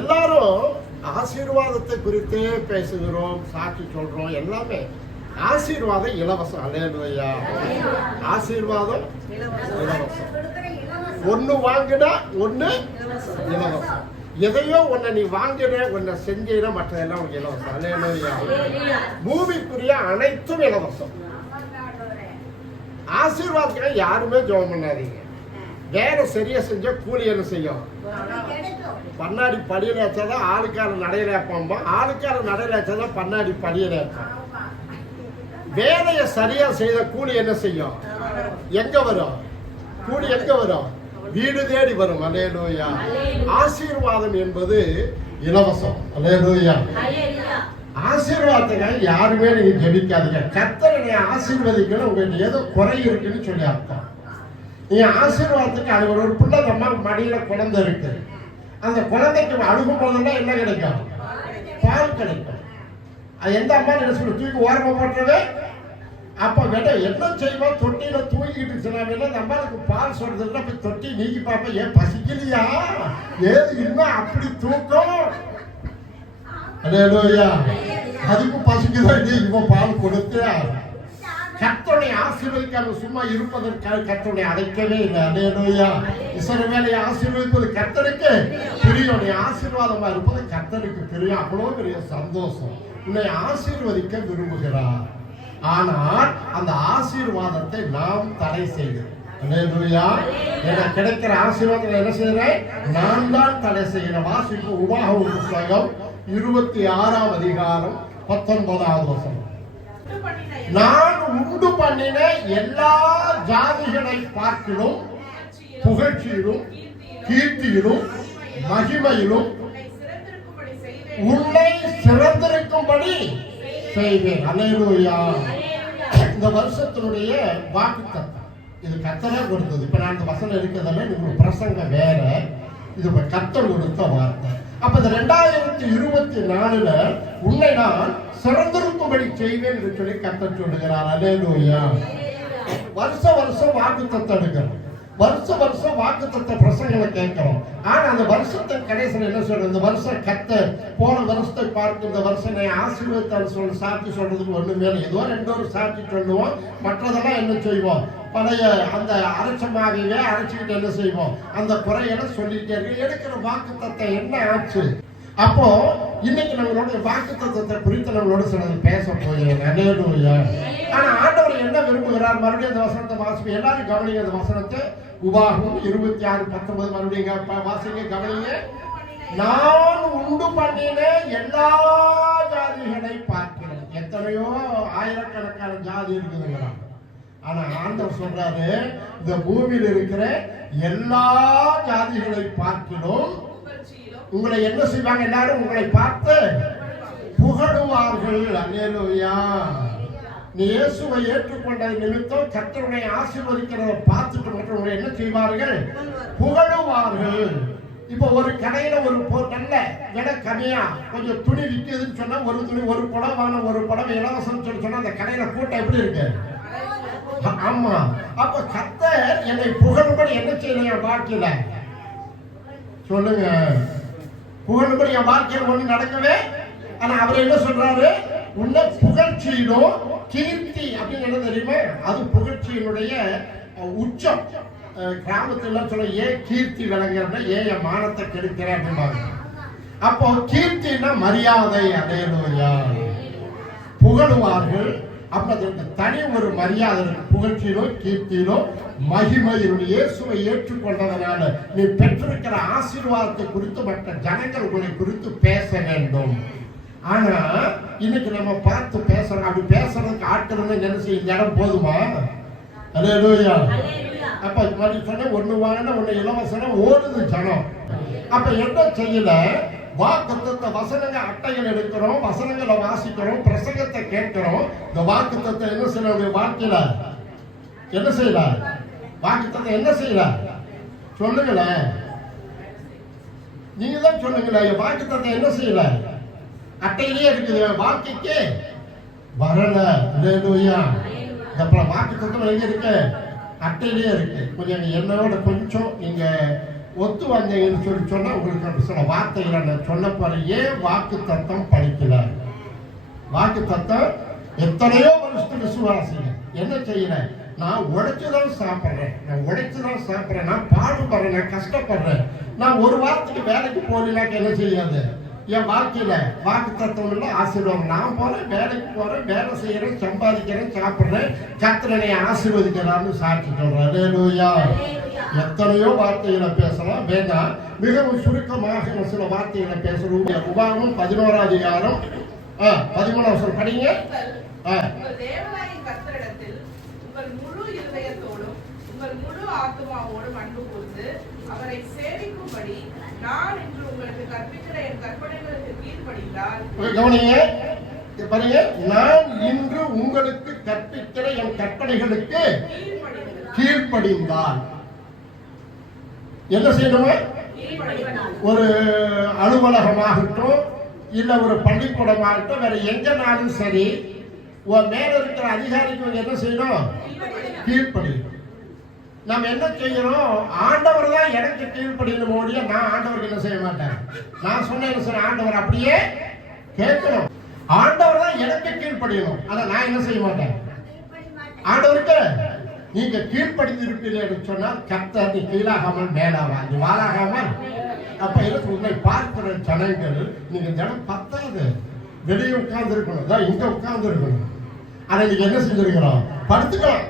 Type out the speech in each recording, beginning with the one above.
எல்லாரும் ஆசீர்வாதத்தை குறித்தே பேசுகிறோம், சாட்சி சொல்றோம். எல்லாமே ஆசீர்வாதம் இலவசம். அல்லேலூயா. ஆசீர்வாதம் இலவசம். ஒண்ணு வாங்கினா ஒண்ணு இலவசம். எதையோ ஒன்ன நீ வாங்கின, ஒன்ன செஞ்சினா மற்றதெல்லாம் உனக்கு இலவசம். அல்லேலூயா. பூமிக்குரிய அனைத்தும் இலவசம். ஆசீர்வாதத்துக்கு யாருமே ஜெபம் பண்ணாதீங்க. வேலை சரியா செஞ்சா கூலி என்ன செய்யும்? பன்னாடி படியில வச்சாதான் ஆளுக்கார நடையில வைப்பாம்பா, ஆளுக்கார நடையில வச்சாதான் பன்னாடி படியில வைப்பான். வேலையை சரியா செய்த கூலி என்ன செய்யும்? எங்க வரும்? கூலி எங்க வரும்? வீடு தேடி வரும். அல்லேலூயா. ஆசீர்வாதம் என்பது இலவசம். அல்லேலூயா. ஆசீர்வாதத்துக்கு யாருமே நீங்க ஜெபிக்காதீங்க. கர்த்தரை ஆசீர்வதிக்கணும். உங்களுக்கு ஏதோ குறை இருக்குன்னு சொல்லி அர்த்தம். நீங்க ஆசீர்வாதத்துக்கு அது ஒரு பிள்ளை அம்மா மடியில குழந்தை இருக்கு. அந்த குழந்தைக்கு அழுகும் போதெல்லாம் என்ன கிடைக்கும்? பால் கிடைக்கும். அது எந்த அம்மா என்ன சொல்லி தூக்கி ஓரமா போட்டுறது? அப்ப விட என்ன செய்வோம்? தொட்டியில தூங்கிட்டு சொன்னாங்க, நம்மளுக்கு பால் சொல்றதுல போய் தொட்டி நீக்கி பார்ப்ப, ஏன் பசிக்கலையா? ஏது இன்னும் அப்படி தூக்கம்? அல்லேலூயா. அதுக்கு பசிக்குதான் நீங்க பால் கொடுத்தே. கர்த்தருடைய ஆசீர்வதிக்காம சும்மா இருப்பதற்காக கர்த்தருடைய அடைக்கவே இல்லை. அல்லேலூயா. இஸ்ரவேலை ஆசீர்வதிப்பது கர்த்தருக்கு பிரியம். ஆசீர்வாதமா இருப்பது கர்த்தருக்கு பிரியம். அவ்வளவு பெரிய சந்தோஷம். உன்னை ஆசீர்வதிக்க விரும்புகிறார். ஆனால் அந்த ஆசீர்வாதத்தை நாம் தடை செய்கிறோம். அல்லேலூயா. எனக்கு கிடைக்கிற ஆசீர்வாதத்தை என்ன செய்கிறேன்? நான் தான் தடை செய்கிறேன். வாசிப்பு உபாகம புத்தகம் 26ஆம் அதிகாரம் 19வது வசனம். நான் உண்டு பண்ணின எல்லா ஜாதிகளை பார்க்கிலும் புகழ்ச்சியிலும் கீர்த்தியிலும் மகிமையிலும் உன்னை சிறந்திருக்கும்படி செய்வேன். அல்லேலூயா. இந்த வருஷத்தினுடைய வாக்குத்தத்தம் இது கர்த்தரே கொடுத்தது. இப்ப நான் இந்த வசனம் இருக்கிறதால உங்களுக்கு பிரசங்கம் வேற, இது கர்த்தர் கொடுத்த வார்த்தை. அப்ப இந்த 2024ல உன்னை நான் சிறந்திருக்கும்படி செய்வேன் என்று சொல்லி கர்த்தர் சொல்லுகிறார். அல்லேலூயா. வருஷம் வாக்குத்தத்தம் எடுக்கிறோம். வருஷம் வாக்குத்தத்த பிரசங்களை கேட்கிறோம். ஆனா அந்த வருஷத்தின் கடைசியில் என்ன சொல்றது? இந்த வருஷம் கர்த்தர் போன வருஷத்தை பார்த்து இந்த வருஷம் ஆசீர்வாதத்தால் சொல்ல சாட்சி சொல்றதுக்கு ஒண்ணு மேல ஏதோ ரெண்டோ சாட்சி சொல்லுவோம். மற்றதெல்லாம் என்ன செய்வோம்? பழைய அந்த அரைச்சமாகவே அரைச்சிக்கிட்டு என்ன செய்வோம்? அந்த குறையெல்லாம் சொல்லிட்டே இருக்கு. எடுக்கிற வாக்குத்தத்தை என்ன ஆச்சு? அப்போ இன்னைக்கு நம்மளோட வாக்குத்தத்தத்தை குறித்து நம்மளோட சிலது பேச போகிறேன். அல்லேலூயா. ஆனா ஆண்டவர் என்ன விரும்புகிறார்? மறுபடியும் அந்த வசனத்தை வாசிப்போம். எல்லாரும் கவனிங்க. அந்த வசனத்தை உபாகமம் 26:19 மறுபடியும் வாசிங்க, கவனிங்க. நான் உண்டு பண்ணின எல்லா ஜாதிகளை பார்க்கிறேன். எத்தனையோ ஆயிரக்கணக்கான ஜாதி இருக்குதுங்கிறான். ஆனா ஆண்டவர் சொல்றாரு, இந்த பூமியில் இருக்கிற எல்லா ஜாதிகளை பார்க்கிறோம். உங்களை என்ன செய்வாங்க? எல்லாரும் உங்களை பார்த்து புகழுவார்கள். அல்லேலூயா. நீ இயேசுவை ஏற்றுக்கொண்ட நிமித்தம் கர்த்தருடைய ஆசீர்வதிக்கிறத பார்த்துட்டு மற்றவங்க என்ன செய்வார்கள்? புகழுவார்கள். இப்ப ஒரு கடையில ஒரு நல்ல விலை கம்மியா கொஞ்சம் துணி விற்குதுன்னு சொன்னா, ஒரு துணி ஒரு புடவை ஒரு புடவை இலவசம் சொல்லி சொன்னா அந்த கடையில கூட்டம் எப்படி இருக்கு? ஆமா. அப்ப கர்த்தர் என்னை புகழும்படி என்ன செய்யல என் வாழ்க்கையில? சொல்லுங்க. புகழும்படி என் வாழ்க்கையில் ஒண்ணு நடக்கவே. ஆனா அவர் என்ன சொல்றாரு? உன்னை புகழ்ச்சியிலும் கீர்த்தி அப்படின்னு என்ன தெரியுமா? அது புகழ்ச்சியினுடைய உச்சம். கிராமத்துல சொல்ல, ஏன் கீர்த்தி விளங்குறத, ஏன் என் மானத்தை கெடுக்கிற அப்படின்பாங்க. அப்போ கீர்த்தின்னா மரியாதை. அல்லேலூயா. புகழுவார்கள். அப்ப அதற்கு தனி ஒரு மரியாதை. புகழ்ச்சியிலும் கீர்த்தியிலும் மகிமையிலும் இயேசுவை ஏற்றுக்கொண்டதனால நீ பெற்றிருக்கிற ஆசீர்வாதத்தை குறித்து மற்ற ஜனங்கள் உங்களை குறித்து பேச வேண்டும். ஆனா இன்னைக்கு நம்ம பார்த்து பேசுறோம். அப்படி பேசுறதுக்கு ஆட்கள் என்ன செய்ய இடம் போதுமா? அல்லேலூயா. அப்ப சொன்ன ஒண்ணு வாங்கினா ஒண்ணு இலவசம் ஓடுது ஜனம். அப்ப என்ன செய்யல? வாக்குத்தத்த வசனங்க அட்டைகள் எடுக்கிறோம், வசனங்களை வாசிக்கிறோம், பிரசங்கத்தை கேட்கிறோம். இந்த வாக்குத்தத்தை என்ன செய்ய வாழ்க்கையில என்ன செய்யல? வாக்குத்தத்தை என்ன செய்யல? சொல்லுங்களேன். நீங்க தான் சொல்லுங்களேன். வாக்குத்தத்தை என்ன செய்யல? அட்டையிலேயே இருக்குது, வாழ்க்கைக்கு வரல. அல்லேலூயா. அப்புறம் வாக்குத்தத்தம் எங்க இருக்கு? அட்டையிலேயே இருக்கு. கொஞ்சம் என்னோட கொஞ்சம் நீங்க ஒத்து வந்தீங்கன்னு சொன்னா உங்களுக்கு சில வார்த்தைகளை நான் சொல்ல போறேன். ஏன் வாக்கு தத்தம் படிக்கல? வாக்கு தத்தம் எத்தனையோ வருஷத்து விசுவாசிங்க என்ன செய்யறேன், நான் உழைச்சுதான் சாப்பிட்றேன், நான் பாடுபடுறேன், நான் கஷ்டப்படுறேன். நான் ஒரு வாரத்துக்கு வேலைக்கு போகலாக்க என்ன செய்யாது? என் வாழ்க்கையில வாக்கு தத்துவம் இல்லை, ஆசீர்வாதம். நான் போறேன், வேலைக்கு போறேன், வேலை செய்யறேன், சம்பாதிக்கிறேன், சாப்பிடுறேன், கர்த்தரை ஆசீர்வதிக்கிறான்னு சாட்சி சொல்றேன். அல்லேலூயா. எத்தனையோ வார்த்தைகளை பேசலாம், வேண்டாம். மிகவும் சுருக்கமாக சில வார்த்தைகளை பேசணும். உபாகமம் 11ஆம் அதிகாரம் 13ஆம் வசனம் படிங்க. அவரை சேவிக்கும்படி நான் இன்று உங்களுக்கு கற்பிக்கிற என் கற்பனைகளுக்கு கீழ்ப்படிந்தால், கவனிங்க பாருங்க, நான் இன்று உங்களுக்கு கற்பிக்கிற என் கற்பனைகளுக்கு கீழ்ப்படிந்தால் என்ன செய்யணுமா? ஒரு அலுவலகமாகட்டும், இல்ல ஒரு பள்ளிக்கூடமாகட்டும், வேற எங்கனாலும் சரி, மேல இருக்கிற அதிகாரிக்கு என்ன செய்யணும்? கீழ்ப்படியணும். நம்ம என்ன செய்யறோம்? ஆண்டவர் தான் எனக்கு கீழ்ப்படியணும் ஓடிய, நான் ஆண்டவருக்கு என்ன செய்ய மாட்டேன். நான் சொன்னேன் சார், ஆண்டவர் அப்படியே கேட்கணும். ஆண்டவர் தான் எனக்கு கீழ்ப்படியணும், ஆனா நான் என்ன செய்ய மாட்டேன். ஆண்டவருக்கு நீங்க கீழ்ப்படிந்து இருப்பீர்கள் சொன்னால் கர்த்தர் நீ கீழாகாமல் மேலாவா, நீ வாழாகாமல். அப்ப என்ன உங்களை பார்க்கிற ஜனங்கள், நீங்க ஜனம் பத்தாது, வெளியே உட்கார்ந்து இருக்கணும், தான் இங்க உட்கார்ந்து இருக்கணும். ஆனா நீங்க என்ன செஞ்சிருக்கிறோம்? படுத்துக்கலாம்.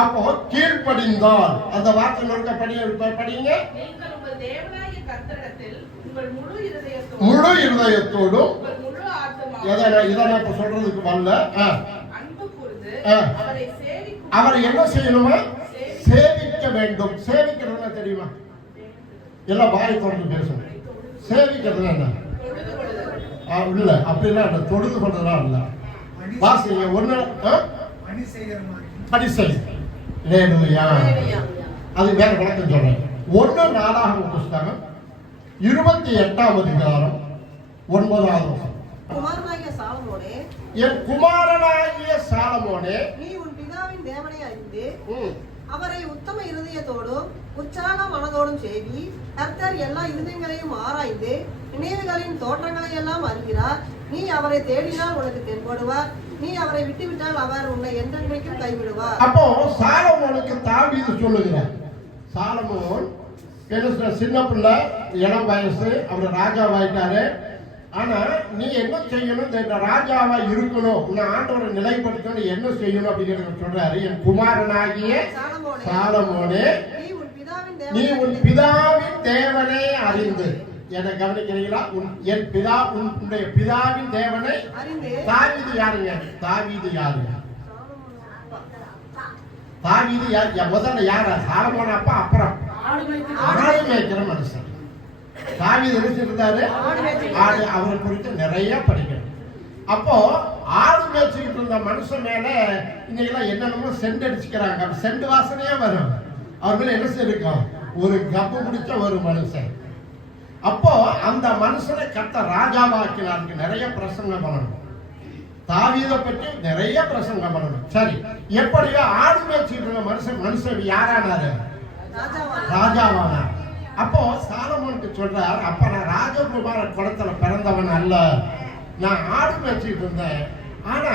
அப்போ கீழ்ப்படிந்தால் அந்த வார்த்தை படிங்க. முழு இருதயத்தோடும் சொல்றதுக்கு வரல, அவரை என்ன செய்யணுமா? சேவிக்க வேண்டும். சேவிக்கிறதுனா தெரியுமா? எல்லாம் வாய் தொடர்ந்து பேசணும். சேவிக்கிறது என்ன? இல்ல அப்படிலாம் இல்ல, தொழுது கொண்டதெல்லாம் இல்ல. வாசிங்க ஒண்ணு பணி செய்ய. அது வேற விளக்கம் சொல்றேன். 1 நாளாகமம் புஸ்தகம் 28ஆம் அதிகாரம் 9வது வசனம். என் குமாரனாகிய சாலமோனே, நீ உன் பிதாவின் தேவனை அறிந்து அவரை உத்தம இருதயத்தோடும் உற்சாக மனதோடும் சேவி. கர்த்தர் எல்லா இருதயங்களையும் ஆராய்ந்து நினைவுகளின் தோற்றங்களை எல்லாம் அறிகிறார். நீ அவரை தேடினால் உனக்கு தென்படுவார், நீ அவரை விட்டுவிட்டால் அவர் உன்னை என்றென்றைக்கும் கைவிடுவார். அப்போ சாலமோனுக்கு தாவீது சொல்லுகிறார். சாலமோன் சின்ன பிள்ளை, இளம் வயசு, அவர் ராஜாவாயிட்டாரு. ஆனா நீ என்ன செய்யணும்? ராஜாவா இருக்கணும், உன்னை ஆண்டவரை நிலைப்படுத்தணும், என்ன செய்யணும் அப்படிங்கிறத சொல்றாரு. என் குமாரனாகிய சாலமோனே, நீ உன் பிதாவின் தேவனை அறிந்து. என்னை கவனிக்கிறீங்களா? என் பிதா, உன்னுடைய பிதாவின் தேவனை. தாவீது யாருங்க? தாவீது யாருங்க? தாவீது முதல்ல யாரா? சாலமோன் அப்பா. அப்புறம் ஆடு மேய்க்கிற மனுஷன். தாவீது இருந்தாரு ஆடு. அவரை குறித்து நிறைய படிக்கணும். அப்போ ஆடு மேய்ச்சிக்கிட்டு இருந்த மனுஷன் மேல இன்னைக்கெல்லாம் என்னென்னமோ செண்டு அடிச்சுக்கிறாங்க. செண்டு வாசனையா வரும். அவர்கள் என்ன செய்யிருக்கோம்? ஒரு கப்பு பிடிச்ச ஒரு மனுஷன். அப்போ அந்த மனுஷனை கர்த்தர் ராஜாவாக்கினாருக்கு நிறைய பிரசங்கம் பண்ணணும். தாவீதை பற்றி நிறைய பிரசங்கம் பண்ணணும். சரி, எப்படியோ ஆடு மேய்ச்சிட்டு இருந்த மனுஷன் யாரானாரு? ராஜாவானார். அப்போ சாலமோனுக்கு சொல்றார், அப்ப நான் ராஜகுமார குலத்துல பிறந்தவன் அல்ல, நான் ஆடு மேய்ச்சிட்டு இருந்தேன். ஆனா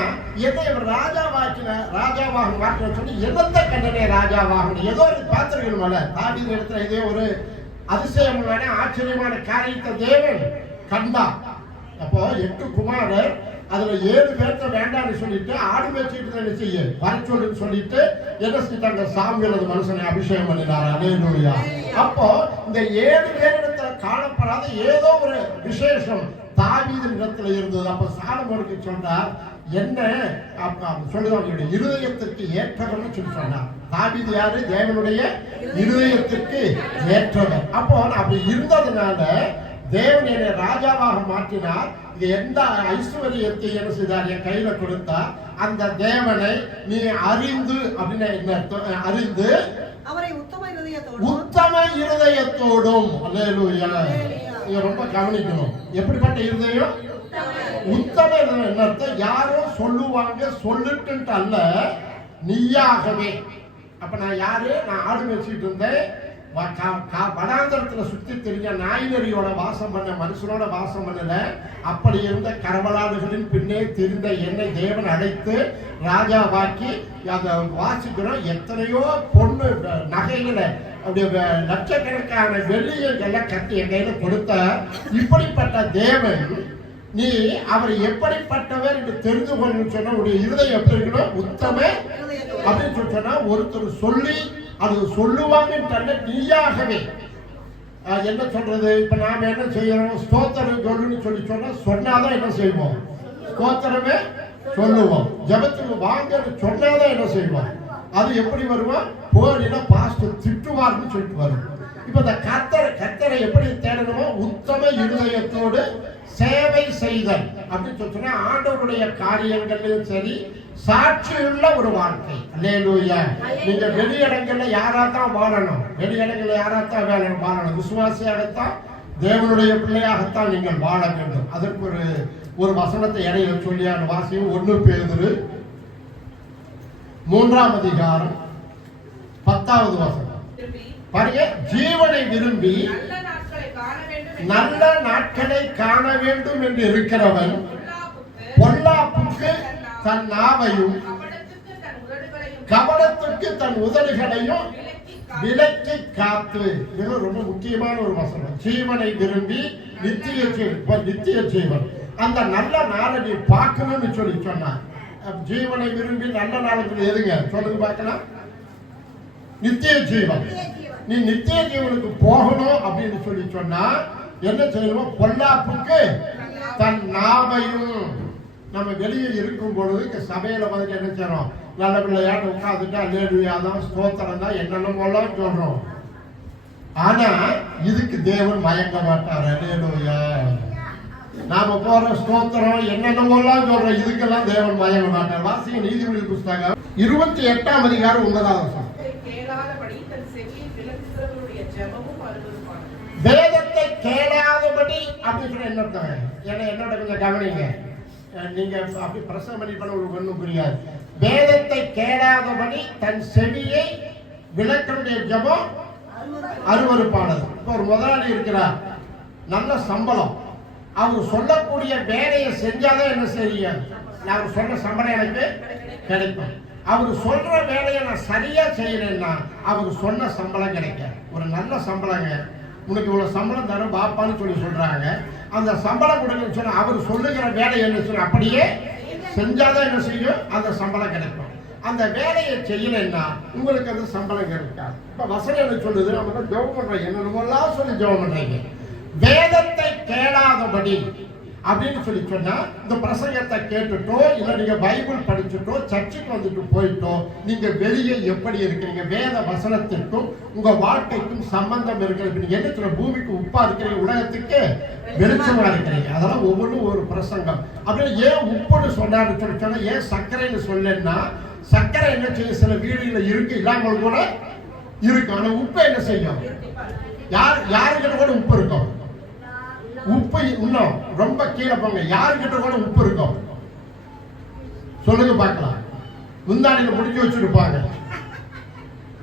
எதை இவர் ராஜாவாக மாற்ற சொல்லி எதத்த கண்டனே ராஜாவாகணும். ஏதோ ஒரு பாத்திரங்கள் தாவீது இடத்துல இதே ஒரு அதிசயமான ஆச்சரியமான காரியத்தை தேவன் கண்டா. அப்போ 8 குமாரர், அதுல 7 பேர்த்த வேண்டாம்னு சொல்லிட்டு ஆடு மேய்ச்சிட்டு செய்ய வர சொல்லுன்னு சொல்லிட்டு என்ன செஞ்சாங்க? சாமுவேல் அந்த மனுஷனை அபிஷேகம் பண்ணினார். அல்லேலூயா. அப்போ இந்த 7 பேரிடத்துல காணப்படாத ஏதோ ஒரு விசேஷம் தாவீதின் இடத்துல இருந்தது. அப்ப சாலமோனுக்கு சொன்னார், என்ன சொல்லுவாங்க, இருதயத்திற்கு ஏற்றவர்னு சொல்லி சொன்னார். தாவீது யாரு? தேவனுடைய இருதயத்திற்கு ஏற்றவர். அப்போ அப்படி இருந்ததுனால தேவன் என்னை ராஜாவாக மாற்றினார். இது எந்த ஐஸ்வர்யத்தை என்ன செய்தார்? என் கையில கொடுத்தார். அந்த தேவனை நீ அறிந்து அப்படின்னு என்ன அறிந்து அவரை உத்தம இருதயத்தோடும். அல்லேலூயா. நீங்க ரொம்ப கவனிக்கணும். எப்படிப்பட்ட இருதயம்? உத்தம இருதயம். என்ன அர்த்தம்? யாரோ சொல்லுவாங்க சொல்லிட்டு அல்ல, நீயாகவே. அப்ப நான் யாரு? நான் ஆடு வச்சுட்டு இருந்தேன். வனாந்தரத்துல சுத்தி தெரிஞ்ச நாய்நரியோட வாசம் பண்ண மனுஷனோட வாசம் பண்ணல. அப்படி இருந்த கரவலாடுகளின் பின்னே தெரிந்த என்னை தேவன் அழைத்து ராஜாவாக்கி அதை வாசிக்கிறோம். எத்தனையோ பொண்ணு நகைகளை அப்படியே லட்சக்கணக்கான வெள்ளிகளை கட்டி என் கையில கொடுத்த இப்படிப்பட்ட தேவன் நீ அவர் எப்படிப்பட்டவர் என்று தெரிந்து கொள்ளணும்னு சொன்னா உடைய இருதயம் எப்படி இருக்கணும்? உத்தம அப்படின்னு சொன்னா ஒருத்தர் சொல்லி அது சொல்லுவாங்கன்னு நீயாகவே என்ன சொல்றது? இப்ப நாம என்ன செய்யறோம்? ஸ்தோத்திரம் சொல்லுன்னு சொல்லி சொன்னாதான் என்ன செய்வோம்? ஸ்தோத்திரமே சொல்லுவோம். ஜபத்துக்கு வாங்கன்னு சொன்னாதான் என்ன செய்வோம்? அது எப்படி வருவோம்? போலினா பாஸ்டர் திட்டுவார்னு சொல்லிட்டு வரும். இப்ப இந்த கர்த்தரை எப்படி தேடணுமோ? உத்தம இருதயத்தோடு சேவை செய்தல் அப்படின்னு சொன்னா ஆண்டவருடைய காரியங்களிலும் சரி சாட்சியுள்ள ஒரு வாழ்க்கை. அல்லேலூயா. நீங்க வெளியிடங்கள்ல யாராத்தான் வாழணும்? வெளியிடங்கள்ல யாராத்தான் வாழணும்? விசுவாசியாகத்தான் தேவனுடைய பிள்ளையாகத்தான் நீங்கள் வாழ வேண்டும். அதற்கு ஒரு வசனத்தை இடையில சொல்லியான வாசியம் 1 பேதுரு 3ஆம் அதிகாரம் 10வது வசனம் பாருங்க. ஜீவனை விரும்பி நல்ல நாட்களை காண வேண்டும் என்று இருக்கிறவன் பொல்லாப்புக்கு தன் நாவையும் கபடத்துக்கு தன் உதடுகளையும் விலக்கி காத்து. இது ரொம்ப முக்கியமான ஒரு வசனம். ஜீவனை விரும்பி நித்திய ஜீவன் அந்த நல்ல நாளை நீ பார்க்கணும்னு சொல்லி சொன்னான். ஜீவனை விரும்பி நல்ல நாளுக்கு எதுங்க சொல்லுங்க பார்க்கலாம்? நித்திய ஜீவன். நீ நித்திய ஜீவனுக்கு போகணும் அப்படின்னு சொல்லி சொன்னா என்ன செய்யணும்? பொல்லாப்புக்கு தன் நாவையும். நம்ம வெளியே இருக்கும் பொழுது சபையில வந்து என்ன செய்யறோம்? நல்ல பிள்ளையாட்டு உட்காந்துட்டா அல்லேலூயா தான் ஸ்தோத்திரம் தான் என்னென்னமோலாம் சொல்றோம். ஆனா இதுக்கு தேவன் மயங்க மாட்டார். அல்லேலூயா. நாம போற ஸ்தோத்திரம் என்னென்னமோலாம் சொல்றோம். இதுக்கெல்லாம் தேவன் மயங்க மாட்டார். வாசிங்க நீதிமொழி புஸ்தகம் 28ஆம் அதிகாரம் 9வது வசனம். வேதத்தை கேளாதபடி அப்படின்னு என்ன அர்த்தம்? என்னோட கொஞ்சம் கவனிங்க. நீங்க அப்படி பிரசவம் பண்ணி பண்ண உங்களுக்கு ஒன்றும் புரியாது. வேதத்தை கேளாதபடி தன் செவியை விளக்கனுடைய ஜபம் அருவருப்பானது. இப்போ ஒரு முதலாளி இருக்கிறார், நல்ல சம்பளம். அவர் சொல்லக்கூடிய வேலையை செஞ்சாதான் என்ன செய்யும்? நான் சொன்ன சம்பளம் எனக்கு கிடைக்கும். அவர் சொல்ற வேலையை நான் சரியா செய்யறேன்னா அவர் சொன்ன சம்பளம் கிடைக்கும். ஒரு நல்ல சம்பளங்க, உனக்கு இவ்வளவு சம்பளம் தரும் பாப்பான்னு சொல்லி சொல்றாங்க. அந்த சம்பளம் கொடுக்கணும்னு சொன்னா அவர் சொல்லுகிற வேலை என்ன சொன்ன அப்படியே செஞ்சாதான் என்ன செய்யும்? அந்த சம்பளம் கிடைக்கும். அந்த வேலையை செய்யலைன்னா உங்களுக்கு அந்த சம்பளம் கிடைக்காது. இப்ப வசனம் என்ன சொல்லுது? நம்ம ஜெபம் பண்றோம், என்னென்னலாம் சொல்லி ஜெபம் பண்றீங்க. வேதத்தை கேளாதபடி அப்படின்னு சொல்லி சொன்னா இந்த பிரசங்கத்தை கேட்டுட்டோ இல்ல நீங்க பைபிள் படிச்சுட்டோ சர்ச்சுக்கு வந்துட்டு போயிட்டோ நீங்க வெளியே எப்படி இருக்கிறீங்க? வேத வசனத்திற்கும் உங்க வாழ்க்கைக்கும் சம்பந்தம் இருக்கிறது. நீங்க என்ன சொல்ற? பூமிக்கு உப்பா இருக்கிறீங்க, உலகத்துக்கு வெளிச்சமா இருக்கிறீங்க. அதெல்லாம் ஒவ்வொன்றும் ஒரு பிரசங்கம். அப்படின்னு ஏன் உப்புன்னு சொன்னான்னு சொல்லி சொன்னா, ஏன் சர்க்கரைன்னு சொல்லன்னா, சர்க்கரை என்ன செய்யும்? சில வீடுல இருக்கு, இல்லாமல் கூட இருக்கு. ஆனா உப்பு என்ன செய்யும்? யாருக்கிட்ட கூட உப்பு இருக்கும்? உப்பு இன்னும் ரொம்ப கீழே போங்க. யாருக்கிட்ட கூட உப்பு இருக்கும்? சொல்லுங்க பார்க்கலாம். முந்தாடியில முடிஞ்சு வச்சிருப்பாங்க.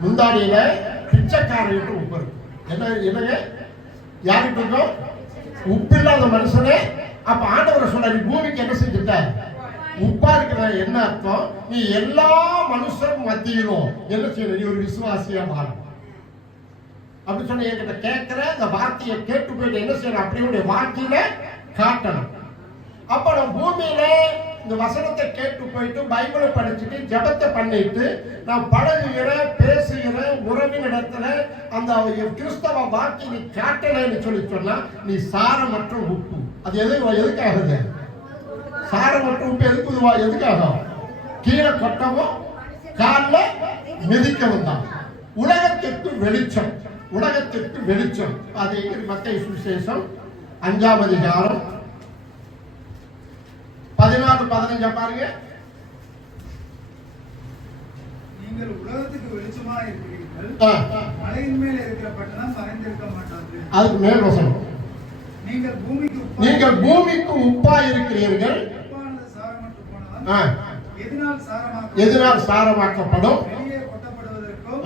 முந்தாடியில பிச்சைக்காரர்கிட்ட உப்பு இருக்கும். என்னங்க யாருக்கிட்ட இருக்கும்? உப்பு இல்லாத மனுஷனே. அப்ப ஆண்டவரை சொன்னாரு, பூமிக்கு என்ன செஞ்சுட்ட? உப்பா இருக்கிற என்ன அர்த்தம்? நீ எல்லா மனுஷன் மத்தியிலும் என்ன செய்யணும்? நீ ஒரு விசுவாசியா மாறும். அப்படி சொன்ன என்கிட்ட கேட்கிற அந்த வார்த்தையை கேட்டு போயிட்டு என்ன செய்யணும்? அப்படியே வார்த்தையில காட்டணும். அப்ப நம்ம பூமியில இந்த வசனத்தை கேட்டு போயிட்டு பைபிளை படிச்சுட்டு ஜபத்தை பண்ணிட்டு நான் பழகுகிறேன், பேசுகிறேன், உறவின் இடத்துல அந்த கிறிஸ்தவ வாக்கி நீ காட்டலைன்னு சொல்லி சொன்னா நீ சாரமற்ற உப்பு. அது எதுக்காகுது? சாரமற்ற உப்பு எதுக்காகும்? கீழே கொட்டவும் காலில் மிதிக்கவும் தான். உலகத்திற்கு வெளிச்சம், உலகத்திற்கு வெளிச்சம். அது மத்தேயு சுவிசேஷம் 5ஆம் அதிகாரம் 14-15 பாருங்க. நீங்கள் உலகத்துக்கு வெளிச்சமா இருக்கிறீர்கள், மலையின் மேல் இருக்கிற பட்டணம் மறைந்திருக்க மாட்டாது. அதுக்கு மேல் வசனம். நீங்கள் பூமிக்கு உப்பா இருக்கிறீர்கள். உப்பானது சாரமற்று போனதால் எதனால் சாரமாக்கப்படும்? வெளியே கொட்டப்படுவதற்கும்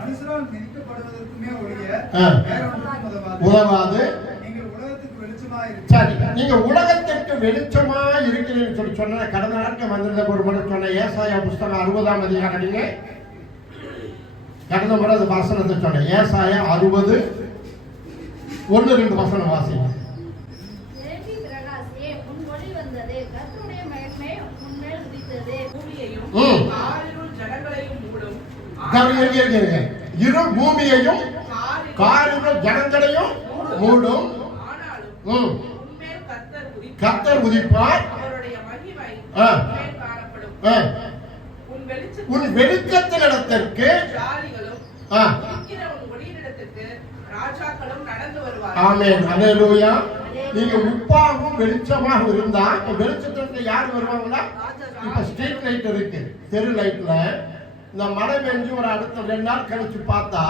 மனுஷரால் மிதிக்கப்படுவதற்குமே ஒழிய வேற ஒன்றுக்கும் உதவாது. உதவாது. நீங்கள் உலகத்துக்கு வெளிச்சமா சரி, இருக்கிறீர்கள். நீங்க உலகத்திற்கு வெளிச்சமா இருக்கிறீன்னு சொல்லி சொன்ன கடந்த நாட்கள் வந்திருந்த ஒரு முறை சொன்ன ஏசாயா புஸ்தகம் 60ஆம் அதிகாரம் நீங்க கடந்த முறை அது வசனத்தை சொன்னேன். ஏசாயா 60 1-2 வசனம் வாசிங்க. எழும்பி பிரகாசியே, உன் ஒளி வந்தது, கர்த்தருடைய மகிமை உன்மேல் உதித்தது. பூமியையும் ம். காரிருள் ஜனங்களையும் மூடும். இரு பூமியையும் காரிருள் காரிருள் ஜனங்களையும் மூடும். ஆனாலும் உன்மேல் கர்த்தர் உதிப்பார். அவருடைய மகிமை ஆ. உன்மேல் காணப்படும். ஆ. உன் உன் வெளிச்சத்தினிடத்திற்கு ஜாதிகளும் ஆ. இருக்கிற உன் ஒளியினிடத்திற்கு ராஜாக்களும் நடந்து வருவார்கள். ஆமென், அல்லேலூயா. நீங்க உப்பாகவும் வெளிச்சமாக இருந்தா இப்ப வெளிச்சத்திற்கு யார் வருவாங்களா? இப்ப ஸ்ட்ரீட் லைட் இருக்கு, தெரு லைட்ல இந்த மழை பெஞ்சு ஒரு அடுத்த 2 நாள் கழிச்சு பார்த்தா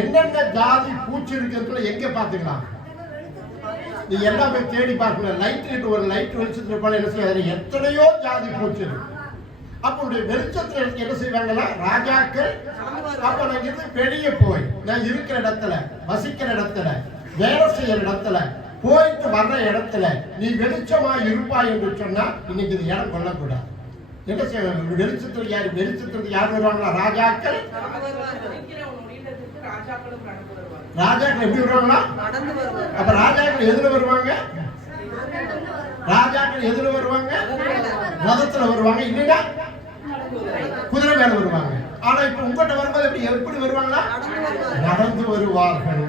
என்னென்ன ஜாதி பூச்சி இருக்கிறதுல எங்க பாத்துக்கலாம்? நீ எல்லாமே தேடி பார்க்கல. லைட் ஒரு லைட் வெளிச்சத்துல போல என்ன செய்ய எத்தனையோ ஜாதி பூச்சி இருக்கு. அப்ப வெளிச்சத்துல என்ன செய்வாங்களா? ராஜாக்கள். அப்ப நான் இருந்து வெளியே போய் நான் இருக்கிற இடத்துல, வசிக்கிற இடத்துல, வேலை செய்யற இடத்துல, போயிட்டு வர்ற இடத்துல நீ வெளிச்சமா இருப்பாய் என்று சொன்னா இன்னைக்கு இது இடம் கொள்ளக்கூடாது. என்ன செய்ய வெளிச்சத்துக்கு யார் வருவாங்களா? ராஜாக்கள். இருக்கிற உன் ஒளியினிடத்திற்கு ராஜாக்களும் நடந்து வருவார்கள். ராஜாக்கள் எப்படி வருவாங்களா? நடந்து வருவார். அப்ப ராஜாக்கள் எதுல வருவாங்க? ராஜாக்கள் எதுல வருவாங்க? ரதத்துல வருவாங்க, இல்லையா குதிரை மேல வருவாங்க. ஆனா இப்ப உங்ககிட்ட வரும்போது எப்படி வருவாங்களா? நடந்து வருவார்கள்.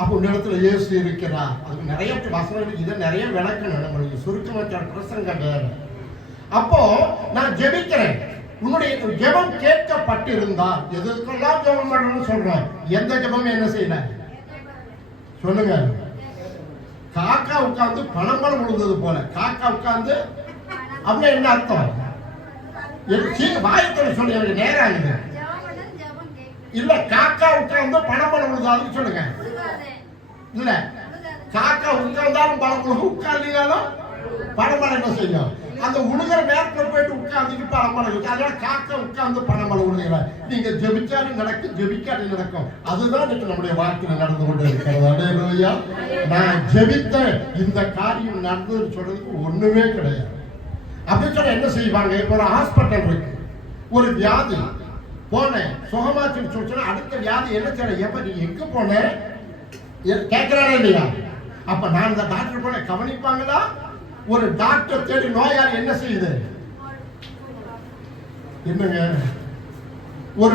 அப்ப உங்க இடத்துல இயேசு இருக்கிறார். அதுக்கு நிறைய வசனங்கள் இதை நிறைய விளக்கணும். நம்மளுக்கு சுருக்கமா பிரசங்கம் வேற. அப்போ நான் ஜெபிக்கிறேன். உன்னுடைய ஜெபம் கேட்கப்பட்டிருந்தால் எதுக்கெல்லாம் ஜெபம் பண்ணணும்னு சொல்றேன். எந்த ஜெபமும் என்ன செய்யல சொல்லுங்க. காக்கா உட்கார்ந்து பணம்பழம் விழுந்தது போல காக்கா உட்கார்ந்து அப்படின்னா என்ன அர்த்தம்? வாயத்தோட சொல்லி எனக்கு நேரம் ஆகுது. இல்ல காக்கா உட்கார்ந்து பணம்பழம் விழுது அதுக்கு சொல்லுங்க. இல்ல காக்கா உட்கார்ந்தாலும் பணம் விழுகும், உட்கார்ந்தாலும் பணம்பழம் என்ன செய்யும்? அந்த உழுகிற நேரத்தில் போயிட்டு உட்கார்ந்துட்டு பணம்பழம் இருக்கு. அதனால காக்கா உட்கார்ந்து பணம்பழம் விழுகிற. நீங்க ஜெபிச்சாலும் நடக்கும், ஜெபிக்காலும் நடக்கும். அதுதான் இன்னைக்கு நம்முடைய வாழ்க்கையில் நடந்து கொண்டு இருக்கிறது. அல்லேலூயா. நான் ஜெபித்த இந்த காரியம் நடந்ததுன்னு சொல்றதுக்கு ஒண்ணுமே கிடையாது. அப்படி சொன்னா என்ன செய்வாங்க? இப்ப ஒரு ஹாஸ்பிட்டல் இருக்கு, ஒரு வியாதி போனேன் சுகமாச்சுன்னு சொல்லிச்சுன்னா அடுத்த வியாதி என்ன செய்யணும்? எப்ப நீ எங்க போன கேட்கிறானே இல்லையா? அப்ப நான் இந்த டாக்டர் போன கவனிப்பாங்களா? ஒரு டாக்டர் தேடி நோயாளி என்ன செய்யுது? என்னங்க ஒரு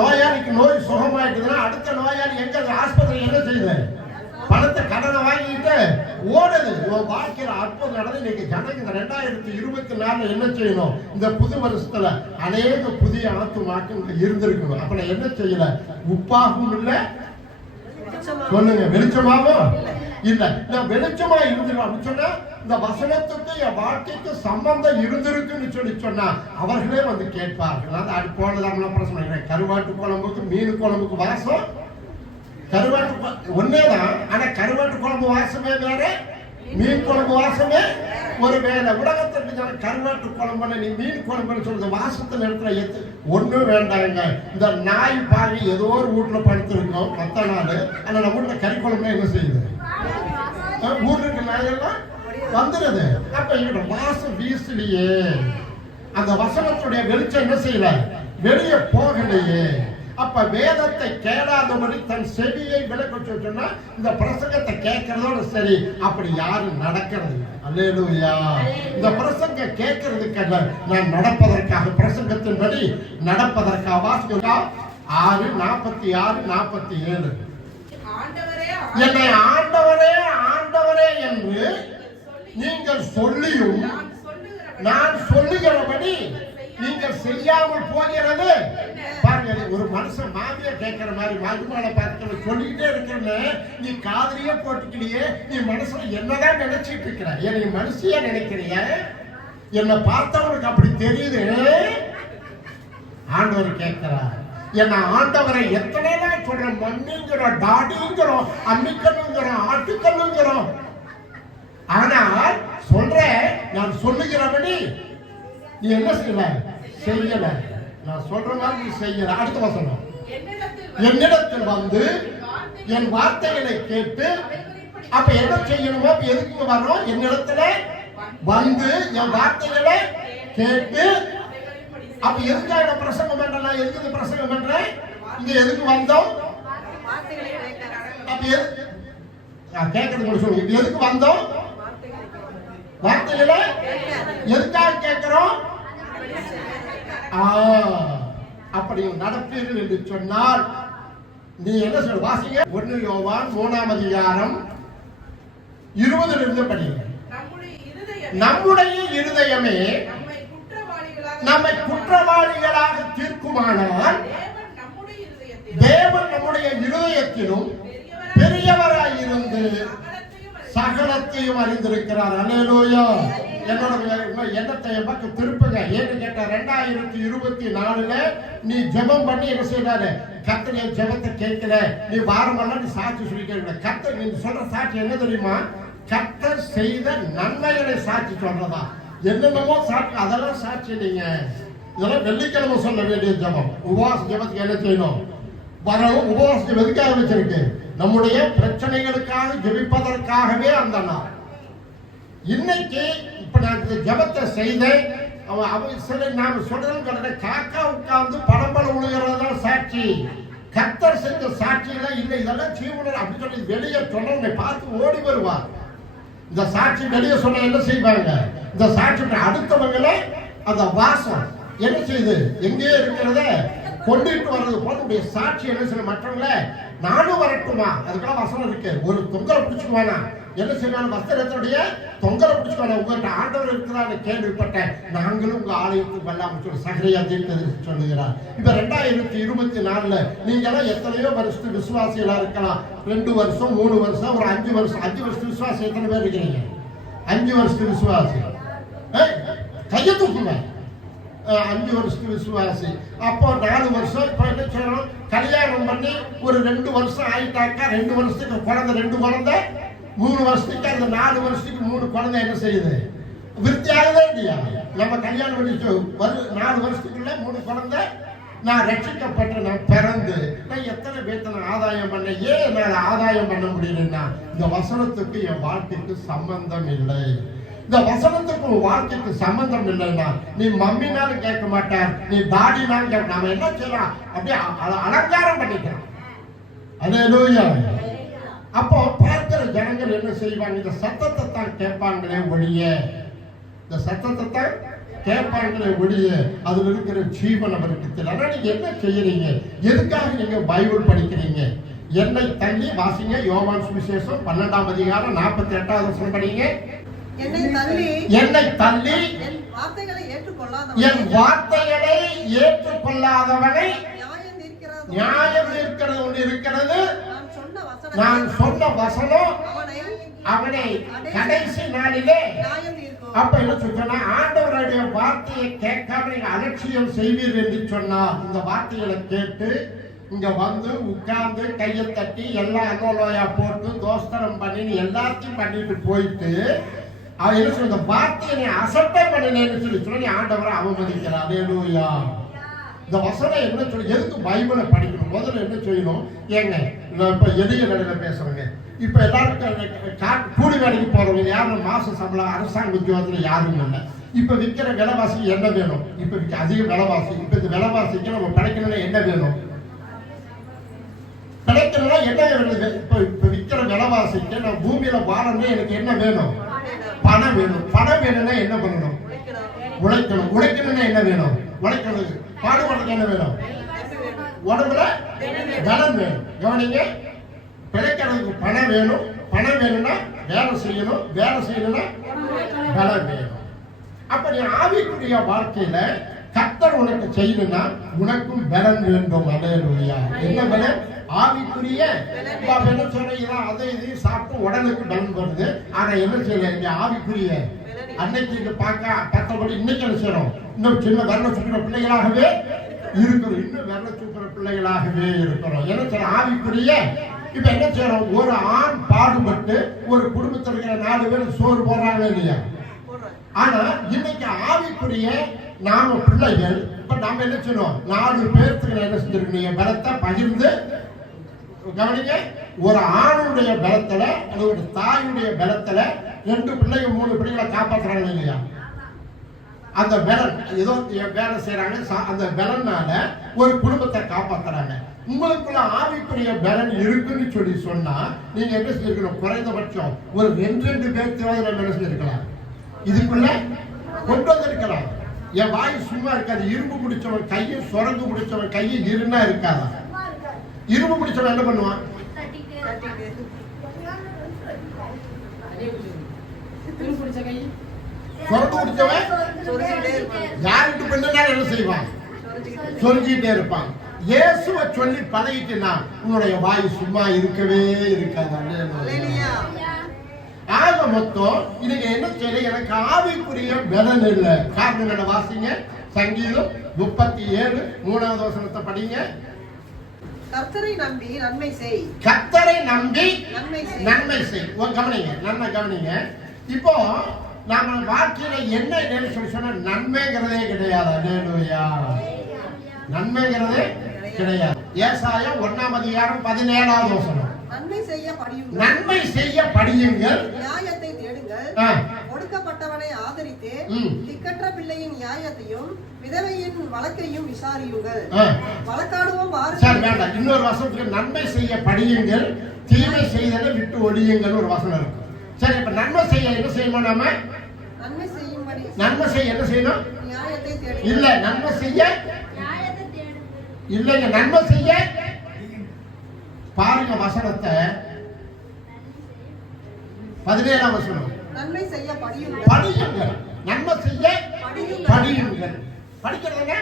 நோயாளிக்கு நோய் சுகமாயிட்டுதுன்னா அடுத்த நோயாளி எங்க ஆஸ்பத்திரி என்ன செய்யுது? பணத்தை கடனை வாங்கிட்டு ஓடுது. வாழ்க்கையில அற்புதம் நடந்து இன்னைக்கு ஜனங்க இந்த 2024 என்ன செய்யணும்? இந்த புது வருஷத்துல அநேக புதிய ஆத்துமாக்கள் இருந்திருக்கணும். அப்ப நான் என்ன செய்யல? உப்பாகவும் இல்ல சொல்லுங்க, வெளிச்சமாவும் இல்ல. நான் வெளிச்சமா இருந்துருவேன் அப்படின்னு சொன்னா இந்த வசனத்துக்கு என் வாழ்க்கைக்கு சம்பந்தம் இருந்திருக்குன்னு சொல்லி சொன்னா அவர்களே வந்து கேட்பார்கள். அது போனதான் பிரச்சனை. கருவாட்டு குழம்புக்கு மீன் குழம்புக்கு வாசம் கருவாட்டு ஒன்னேதான். ஆனா கருவாட்டு குழம்பு வாசமே வேற, மீன் குழம்பு வாசமே ஒரு வேலை. உலகத்திற்கு கருவாட்டு குழம்புன்னு நீ மீன் குழம்புன்னு சொல்றது வாசத்தை நேரத்துல ஒண்ணும் வேண்டாங்க. இந்த நாய் பாவி ஏதோ ஒரு வீட்டுல படுத்திருக்கோம் 10 நாள். ஆனா நம்ம வீட்டுல கறி குழம்புனா என்ன செய்யுது? ஊர்ல இருக்க நாயெல்லாம் வந்துருது. அப்ப இவங்க வாசம் வீசலையே, அந்த வசனத்துடைய வெளிச்சம் என்ன செய்யல? வெளியே போகலையே. அப்ப வேதத்தை கேளாதபடி தன் செவியை விலக்கி சொன்னா இந்த பிரசங்கத்தை கேட்கறதோட சரி. அப்படி யாரும் நடக்கிறது? அல்லேலூயா. இந்த பிரசங்க கேட்கறதுக்காக நான் நடப்பதற்காக, பிரசங்கத்தின்படி நடப்பதற்காக. வாசிக்கா 6:46-47. என்னை ஆண்டவரே ஆண்டவரே என்று நீங்கள் சொல்லியும் நான் சொல்லுகிறபடி நீங்கள் செய்யாமல் போகிறது. பாருங்க, ஒரு மனுஷன் மாமியா கேட்கிற மாதிரி மருமகளை பார்த்து சொல்லிக்கிட்டே இருக்கிறன்னு நீ காதலியே போட்டுக்கலையே, நீ மனசுல என்னதான் நினைச்சிட்டு இருக்கிற? நீ மனுஷியா நினைக்கிறிய? என்னை பார்த்தவனுக்கு அப்படி தெரியுது. ஆண்டவர் கேட்கிறார். என்ன ஆண்டவரை எத்தனை நாள் சொல்றேன்? மண்ணுங்கிறோம், டாடிங்கிறோம், அம்மிக்கல்லுங்கிறோம், ஆட்டுக்கல்லுங்கிறோம். ஆனால் சொல்ற நான் சொல்லுகிறபடி நீ என்ன செய்யல? செய்யல. நான் சொல்ற மாதிரி நீ செய்யல. அடுத்த வசனம், என்னிடத்தில் வந்து என் வார்த்தைகளை கேட்டு அப்ப என்ன செய்யணுமோ எதுக்கு வரோம் என்னிடத்துல வந்து என் வார்த்தைகளை கேட்டு அப்ப எதுக்காக நான் பிரசங்கம் பண்றேன் நான் எதுக்கு பிரசங்கம் பண்றேன் இங்க எதுக்கு வந்தோம் வார்த்தைகளை கேட்க அப்ப கேட்கறது சொல்லுங்க எதுக்கு வந்தோம் வார்த்தைகளை எதுக்காக கேட்கிறோம் அப்படி நடப்பீர்கள் என்று சொன்னால் நீ என்ன சொல்ல வாசிங்க 1 யோவான் 3ஆம் அதிகாரம் 20 இருந்து படிங்க. நம்முடைய இருதயமே நம்மை குற்றவாளிகளாக தீர்க்குமானால் தேவன் நம்முடைய இருதயத்திலும் பெரியவராயிருந்து சகலத்தையும் அறிந்திருக்கிறார். அல்லேலூயா. என்னோட எண்ணத்தை பக்கம் திருப்புங்க. ஏன்னு கேட்டா 2024ல நீ ஜெபம் பண்ணி என்ன செய்யறாரு கர்த்தர் என் ஜெபத்தை கேட்கல நீ வாரமெல்லாம் நீ சாட்சி சொல்லிக்க கர்த்தர் நீ சொல்ற சாட்சி என்ன தெரியுமா கர்த்தர் செய்த நன்மைகளை சாட்சி சொல்றதா என்னென்னமோ சாட்சி அதெல்லாம் சாட்சி இல்லைங்க. இதெல்லாம் வெள்ளிக்கிழமை சொல்ல வேண்டிய ஜெபம். உபவாச ஜெபத்துக்கு என்ன செய்யணும் வரவும் உபவாச ஜெபம் எதுக்காக வச்சிருக்கு நம்முடைய பிரச்சனைகளுக்காக ஜெபிப்பதற்காகவே அந்த நாள். இன்னைக்கு இப்ப நான் இந்த ஜெபத்தை செய்தேன் அவன் சில நாம் சொல்றது காக்கா உட்கார்ந்து படம்பல உழுகிறதான் சாட்சி கர்த்தர் செஞ்ச சாட்சிகளா இல்லை இதெல்லாம் ஜீவனர் அப்படி சொல்லி வெளியே சொன்ன உன்னை பார்த்து ஓடி வருவார். இந்த சாட்சி வெளியே சொன்ன என்ன செய்வாங்க இந்த சாட்சி அடுத்தவங்களே அந்த வாசம் என்ன செய்யுது எங்கே இருக்கிறத கொண்டுட்டு வர்றது போல சாட்சி என்ன செய்ய மற்றவங்கள நானும் வரட்டுமா அதுக்கெல்லாம் வசனம் இருக்கு ஒரு தொங்கலை பிடிச்சுக்குவானா என்ன செய்வாங்க வஸ்திரத்துடைய தொங்கலை பிடிச்சுக்குவானா உங்கள்கிட்ட ஆண்டவர் இருக்கிறான்னு கேள்விப்பட்டேன் நாங்களும் உங்க ஆலயத்துக்கு வரலாம்னு சொல்லி சகரியா தீர்க்கதரிசி சொல்லுகிறார். இப்ப 2024ல நீங்க எல்லாம் எத்தனையோ வருஷத்துக்கு விசுவாசிகளா இருக்கலாம் 2 வருஷம் 3 வருஷம் ஒரு 5 வருஷத்து விசுவாசி எத்தனை பேர் இருக்கிறீங்க 5 வருஷத்து விசுவாசி கையை தூக்குங்க 5 வருஷத்துக்கு விசுவாசி அப்போ 4 வருஷம் இப்ப என்ன செய்யணும் கல்யாணம் பண்ணி ஒரு 2 வருஷம் ஆயிட்டாக்கா 2 வருஷத்துக்கு குழந்தை 2 குழந்தை 3 வருஷத்துக்கு அந்த 4 வருஷத்துக்கு 3 குழந்தை என்ன செய்யுது விருத்தி ஆகுதே இல்லையா நம்ம கல்யாணம் பண்ணி 4 வருஷத்துக்குள்ள 3 குழந்தை நான் ரட்சிக்கப்பட்டு நான் பிறந்து நான் எத்தனை பேர்த்த நான் ஆதாயம் பண்ண ஏன் என்னால் ஆதாயம் பண்ண முடியலன்னா இந்த வசனத்துக்கு என் வாழ்க்கைக்கு சம்பந்தம் இல்லை. இந்த வசனத்துக்கு வாழ்க்கைக்கு சம்பந்தம் இல்லைன்னா நீ மம்மினாலும் கேட்க மாட்டார் நீ தாடினாலும் கேட்க நாம என்ன செய்யலாம் அப்படியே அலங்காரம் பண்ணிக்கலாம். அல்லேலூயா. அப்போ பார்க்கிற ஜனங்கள் என்ன செய்வாங்க இந்த சத்தத்தை தான் கேட்பாங்களே ஒழிய இந்த சத்தத்தை தான் கேட்பாங்களே ஒழிய அதுல இருக்கிற ஜீவன் அவருக்கு தெரியல. ஆனா நீங்க என்ன செய்யறீங்க எதுக்காக நீங்க பைபிள் படிக்கிறீங்க என்னை தள்ளி வாசிங்க யோவான் சுவிசேஷம் 12ஆம் அதிகாரம் 48வது வசனம் படிங்க. என்னை தள்ளி என் வார்த்தைகளை ஏற்றுக்கொள்ளாதவனை நியாயம் இருக்கிறது ஒன்று இருக்கிறது நான் சொன்ன வசனம் அவனை கடைசி நாளிலே அப்ப என்ன சொன்னா ஆண்டவருடைய வார்த்தையை கேட்காம நீங்க அலட்சியம் செய்வீர் என்று சொன்னார். இந்த வார்த்தைகளை கேட்டு இங்க வந்து உட்கார்ந்து கையை தட்டி எல்லாம் அன்னோலோயா போட்டு தோஸ்தரம் பண்ணி எல்லாத்தையும் பண்ணிட்டு போயிட்டு அவன் என்ன சொல்ல இந்த வார்த்தையை அசட்டை பண்ணினேன்னு சொல்லி நீ ஆண்டவரை அவமதிக்கிறார். அல்லேலூயா. இந்த வசனம் என்ன சொல்லி எதுக்கு பைபிளை படிக்கணும் முதல்ல என்ன செய்யணும் ஏங்க இப்ப எளிய வேலையில பேசுறேங்க இப்ப எல்லாருக்கும் கூலி வேலைக்கு போறவங்க யாரும் மாச சம்பளம் அரசாங்க உத்தியோகத்துல யாரும் இல்லை. இப்ப விற்கிற விலைவாசி என்ன வேணும் இப்ப அதிக விலைவாசி இப்ப இந்த விலைவாசிக்கு நம்ம கிடைக்கணும்னா என்ன வேணும் கிடைக்கணும்னா என்ன வேணும் இப்ப விற்கிற விலைவாசிக்கு நான் பூமியில வாழணும் எனக்கு என்ன வேணும் பணம் வேணும். பணம் வேணும்னா என்ன பண்ணணும் உழைக்கணும். உழைக்கணும்னா என்ன வேணும் உழைக்கணும். பாடுபடுறதுக்கு என்ன வேணும் உடம்புல பலம் வேணும். கவனிங்க பிழைக்கிறதுக்கு பணம் வேணும். பணம் வேணும்னா வேலை செய்யணும். வேலை செய்யணும்னா பலம் வேணும். அப்ப நீ ஆவிக்குரிய வாழ்க்கையில கர்த்தர் உனக்கு செய்யணும்னா உனக்கும் பலன் வேண்டும். அல்லேலூயா. என்ன பலன் ஆவிக்குரிய என்ன சொல்றீங்களா அதை இதையும் சாப்பிட்டு உடலுக்கு பலன் வருது. ஆனா என்ன செய்யல இங்க ஆவிக்குரிய அன்னைக்கு இது பார்க்க பத்தபடி இன்னைக்கு என்ன செய்யறோம் இன்னும் சின்ன வெள்ள சுற்றுற பிள்ளைகளாகவே இருக்கிறோம். இன்னும் வெள்ள சுற்றுற பிள்ளைகளாகவே இருக்கிறோம். என்ன செய்ய ஆவிக்குரிய இப்ப என்ன செய்யறோம் ஒரு ஆண் பாடுபட்டு ஒரு குடும்பத்தில் இருக்கிற 4 பேர் சோறு போடுறாங்க இல்லையா. ஆனா இன்னைக்கு ஆவிக்குரிய நாம பிள்ளைகள் இப்ப நம்ம என்ன செய்யணும் 4 பேருக்கு என்ன செஞ்சிருக்கீங்க பலத்தை பகிர்ந்து கவனிங்க ஒரு ஆணுடைய பலத்துல அது ஒரு தாயுடைய பலத்துல 2 பிள்ளைங்க 3 பிள்ளைகளை காப்பாற்றுறாங்க இல்லையா? அந்த பலன் ஏதோ வேலை செய்யறாங்க, அந்த பலனால ஒரு குடும்பத்தை காப்பாத்துறாங்க. உங்களுக்குள்ள ஆவிக்குரிய பலன் இருக்குன்னு சொல்லி சொன்னா நீங்க என்ன செஞ்சிருக்கணும்? குறைந்தபட்சம் ஒரு 2 பேர்த்தையாவது நம்ம என்ன செஞ்சிருக்கலாம்? இதுக்குள்ள கொண்டு வந்திருக்கலாம். என் வாய் சும்மா இருக்காது. இரும்பு பிடிச்சவன் கையை, சுரங்கு பிடிச்சவன் கையை இருன்னா இருக்காதா? இரும்பு பிடிச்சவன் என்ன பண்ணுவான்? சுரங்கு பிடிச்சவன் யாருக்கு பண்ணாலும் என்ன செய்வான்? சொல்லிட்டே இருப்பான். இயேசுவை சொல்லி பழகிட்டுனா உன்னுடைய வாய் சும்மா இருக்கவே இருக்காது. ஆக மொத்தம் இன்னைக்கு என்ன செய்யல, எனக்கு ஆவிக்குரிய பலன் இல்லை. காரணம் என்ன? வாசிங்க சங்கீதம் 37 3வது வசனத்தை படிங்க. கர்த்தரை நம்பி நன்மை செய். கர்த்தரை நம்பி நன்மை செய். கவனிங்க, நன்மை கவனிங்க. இப்போ நாம வாழ்க்கையில என்ன சொல்லி சொன்னா நன்மைங்கிறதே கிடையாது. அல்லேலூயா. நன்மைங்கிறதே கிடையாது. ஏசாயா 1ஆம் அதிகாரம் 17வது வசனம். நன்மை செய்ய படியுங்கள். நன்மை செய்ய படியுங்கள். நியாயத்தை தேடுங்கள். ஒடுக்கப்பட்டவனை ஆதரித்து திக்கற்ற பிள்ளையின் நியாயத்தையும் விதவையின் வழக்கையும் விசாரியுங்கள். வழக்காடுவோம் பாருங்கள். சரி வேண்டாம். இன்னொரு வசனத்துக்கு நன்மை செய்ய படியுங்கள், தீமை செய்ததை விட்டு ஒழியுங்கள் ஒரு வசனம் இருக்கு. சரி, இப்ப நன்மை செய்ய என்ன செய்யணும்? நாம நன்மை செய்யும்படி நன்மை செய்ய என்ன செய்யணும்? நியாயத்தை தேடுங்கள். இல்ல, நன்மை செய்ய நியாயத்தை தேடுங்கள். இல்லைங்க, நன்மை செய்ய பாருங்க வசனத்தை. 17ஆம் வசனம். நன்மை செய்ய படியுங்கள். படியுங்கள். நன்மை செய்ய படியுங்கள். படிக்கிறதுங்க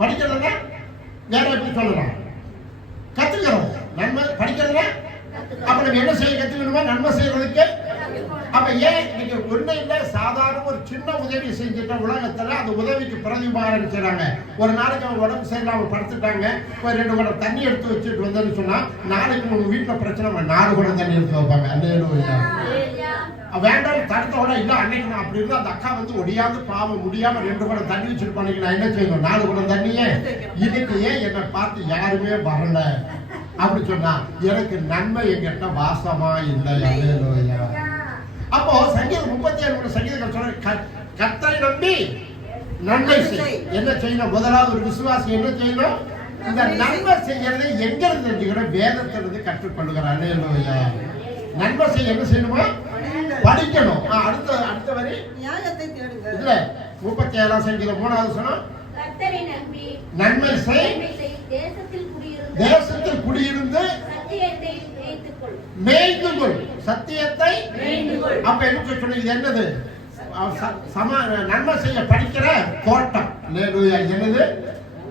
படிக்கிறதுங்க வேற எப்படி சொல்லலாம்? கத்துக்கிறோம். நன்மை படிக்கிறதுங்க. அப்ப நம்ம என்ன செய்ய கத்துக்கணுமா? நன்மை செய்யறதுக்கு. அப்ப ஏன் நீங்க ஒண்ணு இல்ல, சாதாரண ஒரு சின்ன உதவி செஞ்சுட்ட உலகத்துல அந்த உதவிக்கு பிரதிபாரம் செய்றாங்க. ஒரு நாளைக்கு அவங்க உடம்பு சரியில்லாம படுத்துட்டாங்க, ஒரு 2 குடம் தண்ணி எடுத்து வச்சுட்டு வந்தேன்னு சொன்னா நாளைக்கு உங்க வீட்டுல பிரச்சனை 4 குடம் தண்ணி எடுத்து வைப்பாங்க. அல்லேலூயா. வேண்டாம் தடுத்தோட இல்ல, அன்னைக்கு நான் அப்படி இருந்தா அந்த அக்கா வந்து ஒடியாது பாவம் முடியாம 2 குடம் தண்ணி வச்சுட்டு பண்ணிக்கு நான் என்ன செய்யணும்? 4 குடம் தண்ணியே. இதுக்கு ஏன் என்னை பார்த்து யாருமே வரல அப்படி சொன்னா எனக்கு நன்மை என்கிட்ட வாசமா இல்லை. அல்லேலூயா. அப்போ சங்கீதம் 37 சங்கீதங்கள் சொல்ற கர்த்தரை நம்பி நன்மை செய். என்ன செய்யணும்? முதலாவது ஒரு விசுவாசி என்ன செய்யணும்? இந்த நன்மை செய்யறதை எங்க இருந்து தெரிஞ்சுக்கணும்? வேதத்திலிருந்து கற்றுக்கொள்கிறார். அல்லேலூயா. நன்மை செய்ய என்ன செய்யணுமா? படிக்கணும். அடுத்த வரி நியாயத்தை தேடுங்கள். இல்ல, 37ஆம் சங்கீதம் 3வது வசனம். கர்த்தரை நம்பி நன்மை செய், தேசத்தில் குடியிருந்து சத்தியத்தை மேய்த்துக்கொள். மேய்த்துக்கொள். சத்தியத்தை. அப்ப என்ன சொல்றீங்க? இது என்னது? நன்மை செய்ய படிக்கிற தோட்டம். அல்லேலூயா. என்னது?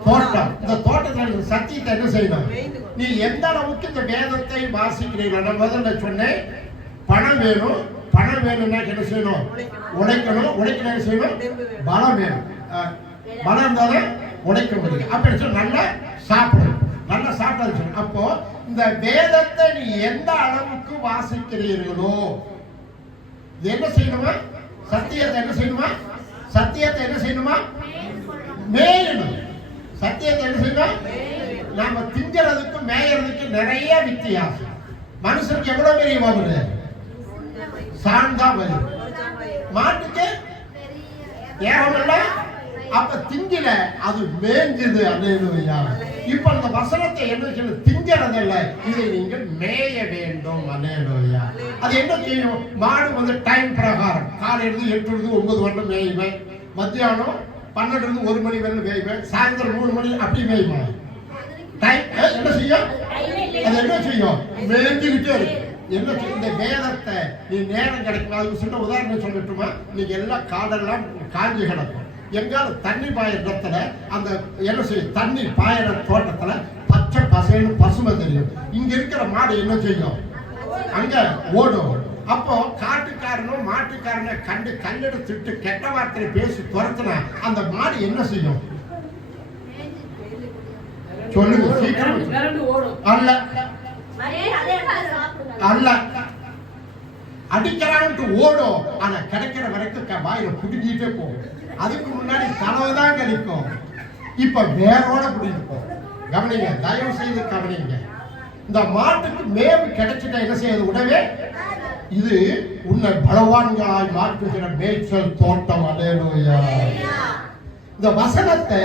தோட்டம். இந்த தோட்டத்துல சத்தியத்தை என்ன செய்யணும்? நீ எந்த அளவுக்கு இந்த வேதத்தை வாசிக்கிறீர்கள்? நான் முதல்ல சொன்னேன், பணம் வேணும். பணம் வேணும்னா என்ன செய்யணும்? உழைக்கணும். உழைக்கணும் என்ன செய்யணும்? பலம் வேணும். பலம் இருந்தாலும் உழைக்க முடியும். அப்ப என்ன சொல்ல? நல்லா சாப்பிடணும். நல்லா சாப்பிட. அப்போ இந்த வேதத்தை நீ எந்த அளவுக்கு வாசிக்கிறீர்களோ என்ன செய்யணுமா? சத்தியத்தை என்ன செய்யணுமா? சத்தியத்தை என்ன செய்யணுமா? மேயணும். சத்தியத்தை என்ன செய்யணும்? நாம திங்கிறதுக்கு மேயறதுக்கு நிறைய வித்தியாசம். மனுஷனுக்கு எவ்வளவு பெரிய வருது? சாண்டா வருது. மாட்டுக்கு ஏகமல்ல. அப்ப திங்கில அது மேய்ஞ்சது. அல்லேலூயா. இப்ப அந்த வசனத்தை என்ன செய்யணும்? திங்கிறதில்ல, இதை நீங்கள் மேய வேண்டும். அல்லேலூயா. அது என்ன செய்யும்? மாடு வந்து டைம் பிரகாரம் காலையிலிருந்து 8 to 9 வரலும் மேய்வேன், மத்தியானம் 12 to 1 மணி வரலும் மேய்வேன், சாயந்தரம் 3 மணி அப்படி மேய்வேன். டைம் என்ன செய்யும்? அது என்ன செய்யும்? மேய்ஞ்சுக்கிட்டே இருக்கு. என்ன செய்யும்? இந்த வேதத்தை நீ நேரம் கிடைக்கும். அதுக்கு சின்ன உதாரணம் சொல்லட்டுமா? நீங்க எல்லாம் காடெல்லாம் காஞ்சி கிடக்கும். எங்கால தண்ணி பாயிற இடத்துல அந்த என்ன செய்யும்? தண்ணி பாயிற தோட்டத்துல பச்சை பசைன்னு பசுமை தெரியும். இங்க இருக்கிற மாடு என்ன செய்யும்? அங்க ஓடும். அப்போ காட்டுக்காரனும் மாட்டுக்காரனை கண்டு கல்லெடுத்துட்டு கெட்ட வார்த்தையை பேசி துரத்துனா அந்த மாடு என்ன செய்யும்? சொல்லுங்க சீக்கிரம். அல்ல அல்ல, அடிக்கிறான்ட்டு ஓடும். ஆனா கிடைக்கிற வரைக்கும் வாயில புடிஞ்சிட்டே போகும். அதுக்கு முன்னாடி தலைதான் கடிக்கும். இப்ப வேரோட புடிட்டு போகும். கவனிங்க, தயவு செய்து கவனிங்க. இந்த மாட்டுக்கு மேவு கிடைச்சிட்டா என்ன செய்யுது உடனே இது உன்னை பலவான்களாய் மாற்றுகிற மேய்ச்சல் தோட்டம். அல்லேலூயா. இந்த வசனத்தை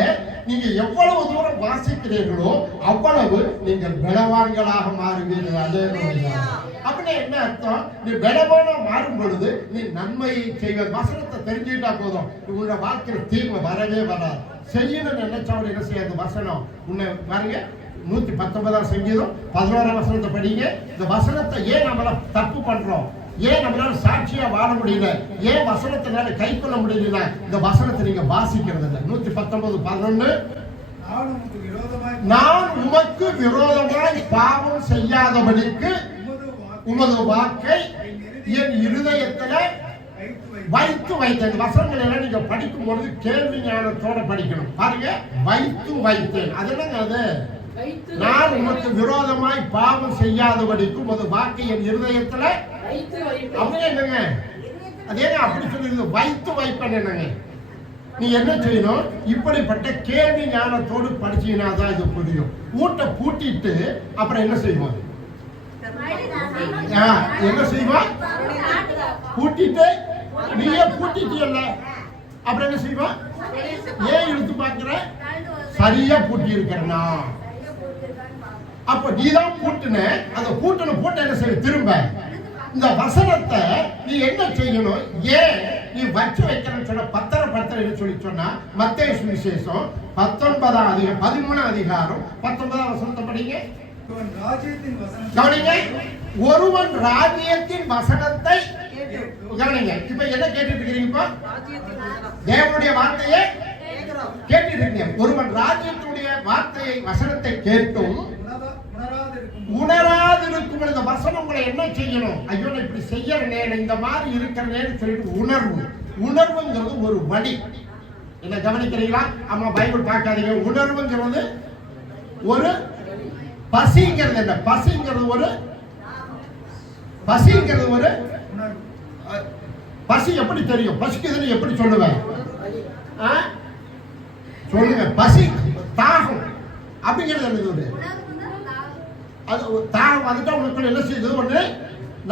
நீங்க எவ்வளவு தூரம் வாசிக்கிறீர்களோ அவ்வளவு நீங்கள் பலவான்களாக மாறுவீர்கள். அல்லேலூயா. அப்படின்னா என்ன அர்த்தம்? நீ பலவானா மாறும் பொழுது நீ நன்மையை செய்வ. வசனத்தை தெரிஞ்சுட்டா போதும், உன்னோட வாழ்க்கையில் தீமை வரவே வராது. செய்யணும்னு நினைச்சவங்க என்ன செய்யாது வசனம் உன்னை பாருங்க. 119 சங்கீதம் 11 வசனத்தை படிங்க. இந்த வசனத்தை ஏன் நம்மள தப்பு பண்றோம், ஏன் நம்மளால சாட்சியா வாழ முடியல, ஏன் வசனத்தினால கை கொள்ள முடியல, இந்த வசனத்தை நீங்க வாசிக்கிறது இல்லை. 119:11 நான் உமக்கு விரோதமாய் பாவம் செய்யாதபடிக்கு உமது வாக்கை என் இருதயத்துல வைத்து வைத்தேன். வசனங்கள் எல்லாம் நீங்க படிக்கும் பொழுது கேள்வி ஞானத்தோட படிக்கணும். பாருங்க, வைத்து வைத்தேன். அது என்னங்க அது? நான் உனக்கு விரோதமாய் பாவம் செய்யாதபடிக்கும் உமது வாக்கை என் இருதயத்துல அப்படியே என்னங்க அதே அப்படி சொல்லி வைத்து வைப்பேன். என்னங்க நீ என்ன செய்யணும்? இப்படிப்பட்ட கேள்வி ஞானத்தோடு படிச்சீங்கன்னா தான் இது புரியும். ஊட்ட பூட்டிட்டு அப்புறம் என்ன செய்வோம்? என்ன செய்வோம்? பூட்டிட்டு நீயே பூட்டிட்டியல்ல, அப்புறம் என்ன செய்வோம்? ஏன் இழுத்து பார்க்கிற? சரியா பூட்டி இருக்கிறனா? அப்ப நீதான் பூட்டின. அந்த பூட்டின போட்டு என்ன செய்ய? திரும்ப இந்த வசனத்தை நீ என்ன செய்யணும்? ஏன் நீ வச்சு வைக்கணும்னு சொன்ன பத்திரன்னு சொல்லி சொன்னா மத்தேயு சுவிசேஷம் 13 அதிகாரம் 19 வசனத்தை படிங்க. கவனிங்க, ஒருவன் ராஜ்யத்தின் வசனத்தை கவனிங்க. இப்ப என்ன கேட்டுட்டு இருக்கீங்க? தேவனுடைய வார்த்தையை கேட்டுட்டு இருக்கீங்க. ஒருவன் ராஜ்யத்துடைய வார்த்தையை வசனத்தை கேட்டும் உணராதிருக்கும் இந்த வசனம் உங்களை என்ன செய்யணும்? ஐயோ நான் இப்படி செய்யறனே, இந்த மாதிரி இருக்கிறனேன்னு சொல்லிட்டு உணர்வுங்கிறது ஒரு வழி. என்ன கவனிக்கிறீங்களா? அம்மா பைபிள் பார்க்காதீங்க. உணர்வுங்கிறது ஒரு பசிங்கிறது என்ன? பசிங்கிறது ஒரு பசி எப்படி தெரியும்? பசிக்குதுன்னு எப்படி சொல்லுவேன்? சொல்லுங்க. பசி தாகம் அப்படிங்கிறது ஒரு அது தாகம் வந்துட்டா உங்களுக்கு என்ன செய்யுது? ஒண்ணு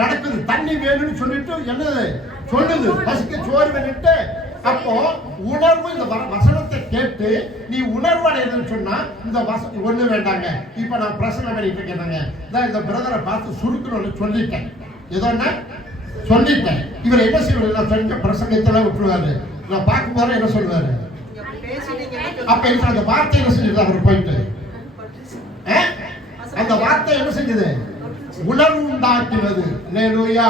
நடக்குது. தண்ணி வேணும்னு சொல்லிட்டு என்னது சொல்லுது? பசிக்க சோறு வேணுட்டு. அப்போ உணர்வு இந்த வசனத்தை கேட்டு நீ உணர்வு அடையணும்னு சொன்னா இந்த ஒண்ணு வேண்டாங்க. இப்ப நான் பிரசங்கம் பண்ணிட்டு இருக்கேன். இந்த பிரதரை பார்த்து சுருக்கணும்னு சொல்லிட்டேன். ஏதோ சொல்லிட்டேன். இவர் என்ன செய்வாரு? நான் தெரிஞ்ச பிரசங்கத்தெல்லாம் விட்டுருவாரு. நான் பார்க்கும் போது என்ன சொல்லுவாரு? அப்ப அந்த வார்த்தை என்ன செஞ்சது? அவர் போயிட்டு அந்த வார்த்தை என்ன செஞ்சது? உணர்வு உண்டாக்கினது. அல்லேலூயா.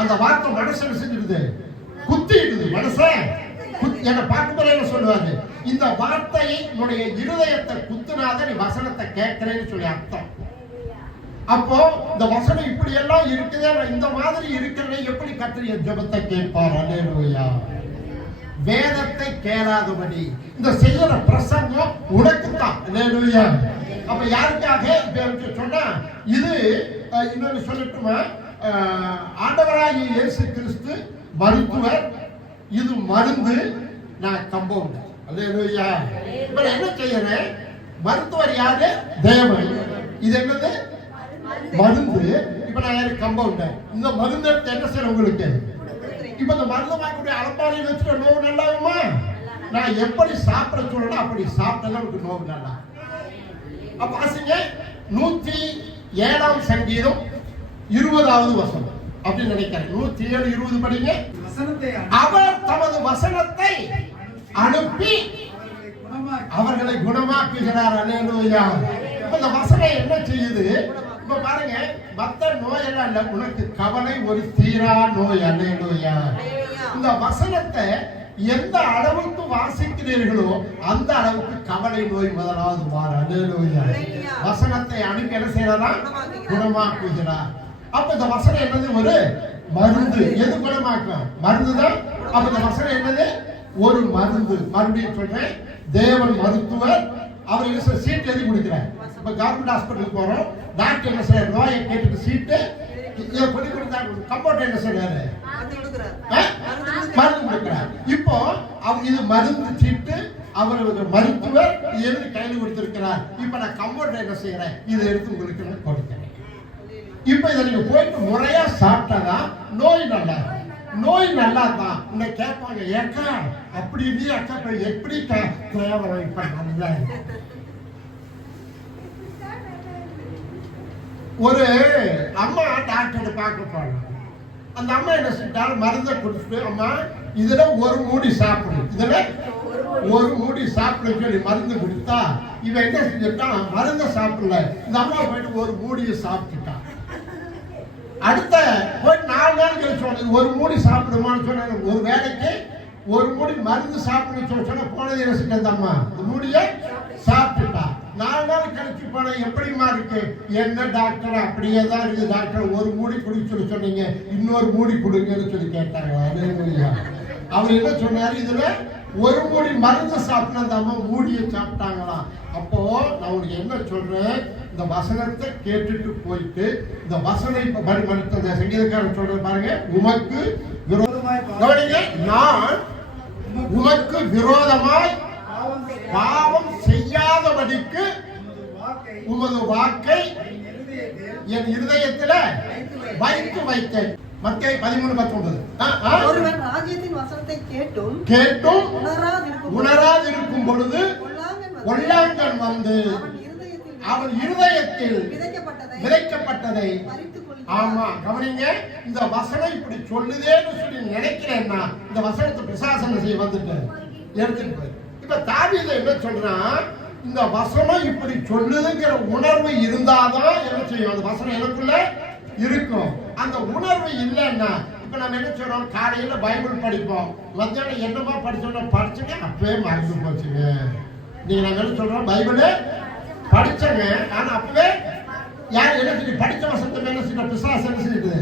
அந்த வார்த்தை மனசு என்ன செஞ்சிருது? குத்திடுது. மனசை என்ன பார்க்கும்போது என்ன சொல்லுவாங்க? இந்த வார்த்தையை உன்னுடைய இருதயத்தை குத்துனாத நீ வசனத்தை கேட்கிறேன்னு சொல்லி அர்த்தம். அப்போ இந்த வசனம் இப்படி எல்லாம் இருக்குதே, இந்த மாதிரி இருக்கிறேன் எப்படி கர்த்தர் என் ஜெபத்தை கேட்பார்? அல்லேலூயா. வேதத்தை கேளாதபடி இந்த செய்யற பிரசங்கம் உனக்குத்தான். அல்லேலூயா. அப்ப யாருக்காக சொன்னா இது இன்னொன்னு சொல்லட்டுமா? ஆண்டவராகிய இயேசு கிறிஸ்து மருத்துவர், இது மருந்து, நான் கம்பவுண்டர். அல்லேலூயா. இப்ப என்ன செய்யறேன்? மருத்துவர் யாரு? தேவன். இது என்னது? மருந்து. இப்ப நான் யாரு? கம்பவுண்டர். இந்த மருந்து எடுத்து என்ன செய்யற உங்களுக்கு? இப்ப இந்த மருந்து வாங்கக்கூடிய அலப்பாறையை வச்சுட்டு நோவு நல்லாகுமா? நான் எப்படி சாப்பிட சொல்லணும் அப்படி சாப்பிட்டா உங்களுக்கு நோவு நல்லா. அப்ப வாசிங்க 107 சங்கீதம் 20வது வசனம் அப்படின்னு நினைக்கிறேன். 107:20 படிங்க. அவர் தமது வசனத்தை அனுப்பி அவர்களை குணமாக்குகிறார். அல்லேலூயா. இப்ப இந்த வசனம் என்ன செய்யுது? இப்ப பாருங்க, மத்த நோயெல்லாம் இல்ல, உனக்கு கவலை ஒரு தீரா நோய். அல்லேலூயா. இந்த வசனத்தை எந்த அளவுக்கு வாசிக்கிறீர்களோ அந்த அளவுக்கு கவலை நோய் முதலாவது மாற. அல்லேலூயா. வசனத்தை அனுப்பி என்ன செய்யறா? குணமாக்குகிறார். அப்ப இந்த வசனம் என்னது? ஒரு மருந்து. எது குணமாக்கும்? மருந்துதான். அப்ப இந்த வசனம் என்னது? ஒரு மருந்து. மறுபடியும் சொல்றேன், தேவன் மருத்துவர். அவர் என்ன சீட் எழுதி கொடுக்கிறார். இப்ப கவர்மெண்ட் ஹாஸ்பிட்டலுக்கு போறோம், டாக்டர் என்ன செய்யறாரு? நோயை கேட்டுட்டு சீட்டு கொடி கொடுத்தாரு. கம்பவுண்டர் என்ன செய்யறாரு? மருந்து கொடுக்கிறார். இப்போ இது மருந்து சீட்டு, அவர் மருத்துவர் எழுதி கையில் கொடுத்திருக்கிறார். இப்ப நான் கம்பவுண்டர் என்ன செய்யறேன்? இதை எடுத்து உங்களுக்கு கொடுக்கிறேன். இப்ப இதை நீங்க போயிட்டு முறையா சாப்பிட்டாதான் நோய் நல்லா இருக்கும். நோய் நல்லா தான் இந்த கேட்பாங்க, ஏக்கா அப்படி இல்லையா அக்கா இப்ப எப்படி தேவை இப்ப நல்லா இருக்கு. ஒரு அம்மா டாக்டர் பார்க்க போனாங்க. அந்த அம்மா என்ன செஞ்சாலும் மருந்தை குடிச்சிட்டு, அம்மா இதுல ஒரு மூடி சாப்பிடு, இதுல ஒரு மூடி சாப்பிட சொல்லி மருந்து கொடுத்தா இவன் என்ன செஞ்சுட்டான், மருந்தை சாப்பிடல, இந்த அம்மா போயிட்டு ஒரு மூடியை சாப்பிட்டுட்டான். அடுத்த போய் 4 நாள் கழிச்சு ஒரு மூடி சாப்பிடுமான்னு சொன்ன, ஒரு வேலைக்கு ஒரு மூடி மருந்து சாப்பிடணும்னு சொன்ன போனது என்ன செஞ்ச அந்த அம்மா இந்த மூடியை சாப்பிட்டுட்டா. 4 நாள் கழிச்சு போன, எப்படிமா இருக்கு, என்ன டாக்டர் அப்படியே தான் இருக்குது டாக்டர், ஒரு மூடி குடிச்சு சொன்னீங்க, இன்னொரு மூடி கொடுங்கன்னு சொல்லி கேட்டாங்களா. அவர் என்ன சொன்னாரு, இதுல ஒரு மூடி மருந்து சாப்பிட்ட அந்த அம்மா மூடியை சாப்பிட்டாங்களாம். அப்போ நான் உனக்கு என்ன சொல்றேன், இந்த வசனத்தை கேட்டுட்டு போயிட்டு இந்த வசனை மறுத்த சங்கீதக்காரன் சொல்றது பாருங்க, உமக்கு விரோதமாய் நான் உமக்கு விரோதமாய் பாவம் செய்யாதபடிக்கு உமது வாக்கை என் இருதயத்துல வைத்து வைத்தேன். மத்தேயு 13:19. ஒருவன் ராஜ்யத்தின் வசனத்தை கேட்டும் உணராதிருக்கும் பொழுது கொல்லாங்கன் வந்து அவன் இருதயத்தில் விதைக்கப்பட்டதை. ஆமா, கவனிங்க, இந்த வசனம் இப்படி சொல்லுதேன்னு சொல்லி நினைக்கிறேன்னா இந்த வசனத்தை பிரசாசனம் செய்ய வந்துட்டு எடுத்துட்டு போய். இப்ப தாவீது என்ன சொல்றான், இந்த வசனம் இப்படி சொல்லுதுங்கிற உணர்வு இருந்தாதான் என்ன செய்யும், அந்த வசனம் எனக்குள்ள இருக்கும். அந்த உணர்வு இல்லைன்னா இப்ப நம்ம என்ன சொல்றோம், காலையில பைபிள் படிப்போம், மத்தியானம் என்னமா படிச்சுங்க அப்பவே மறந்து போச்சுங்க. நீங்க நாங்க என்ன சொல்றோம், பைபிள் படிச்சங்க, ஆனா அப்பவே யார் என்ன சொல்லி படிச்ச வசனத்தை என்ன செய்ய பிசாசு என்ன செய்யுது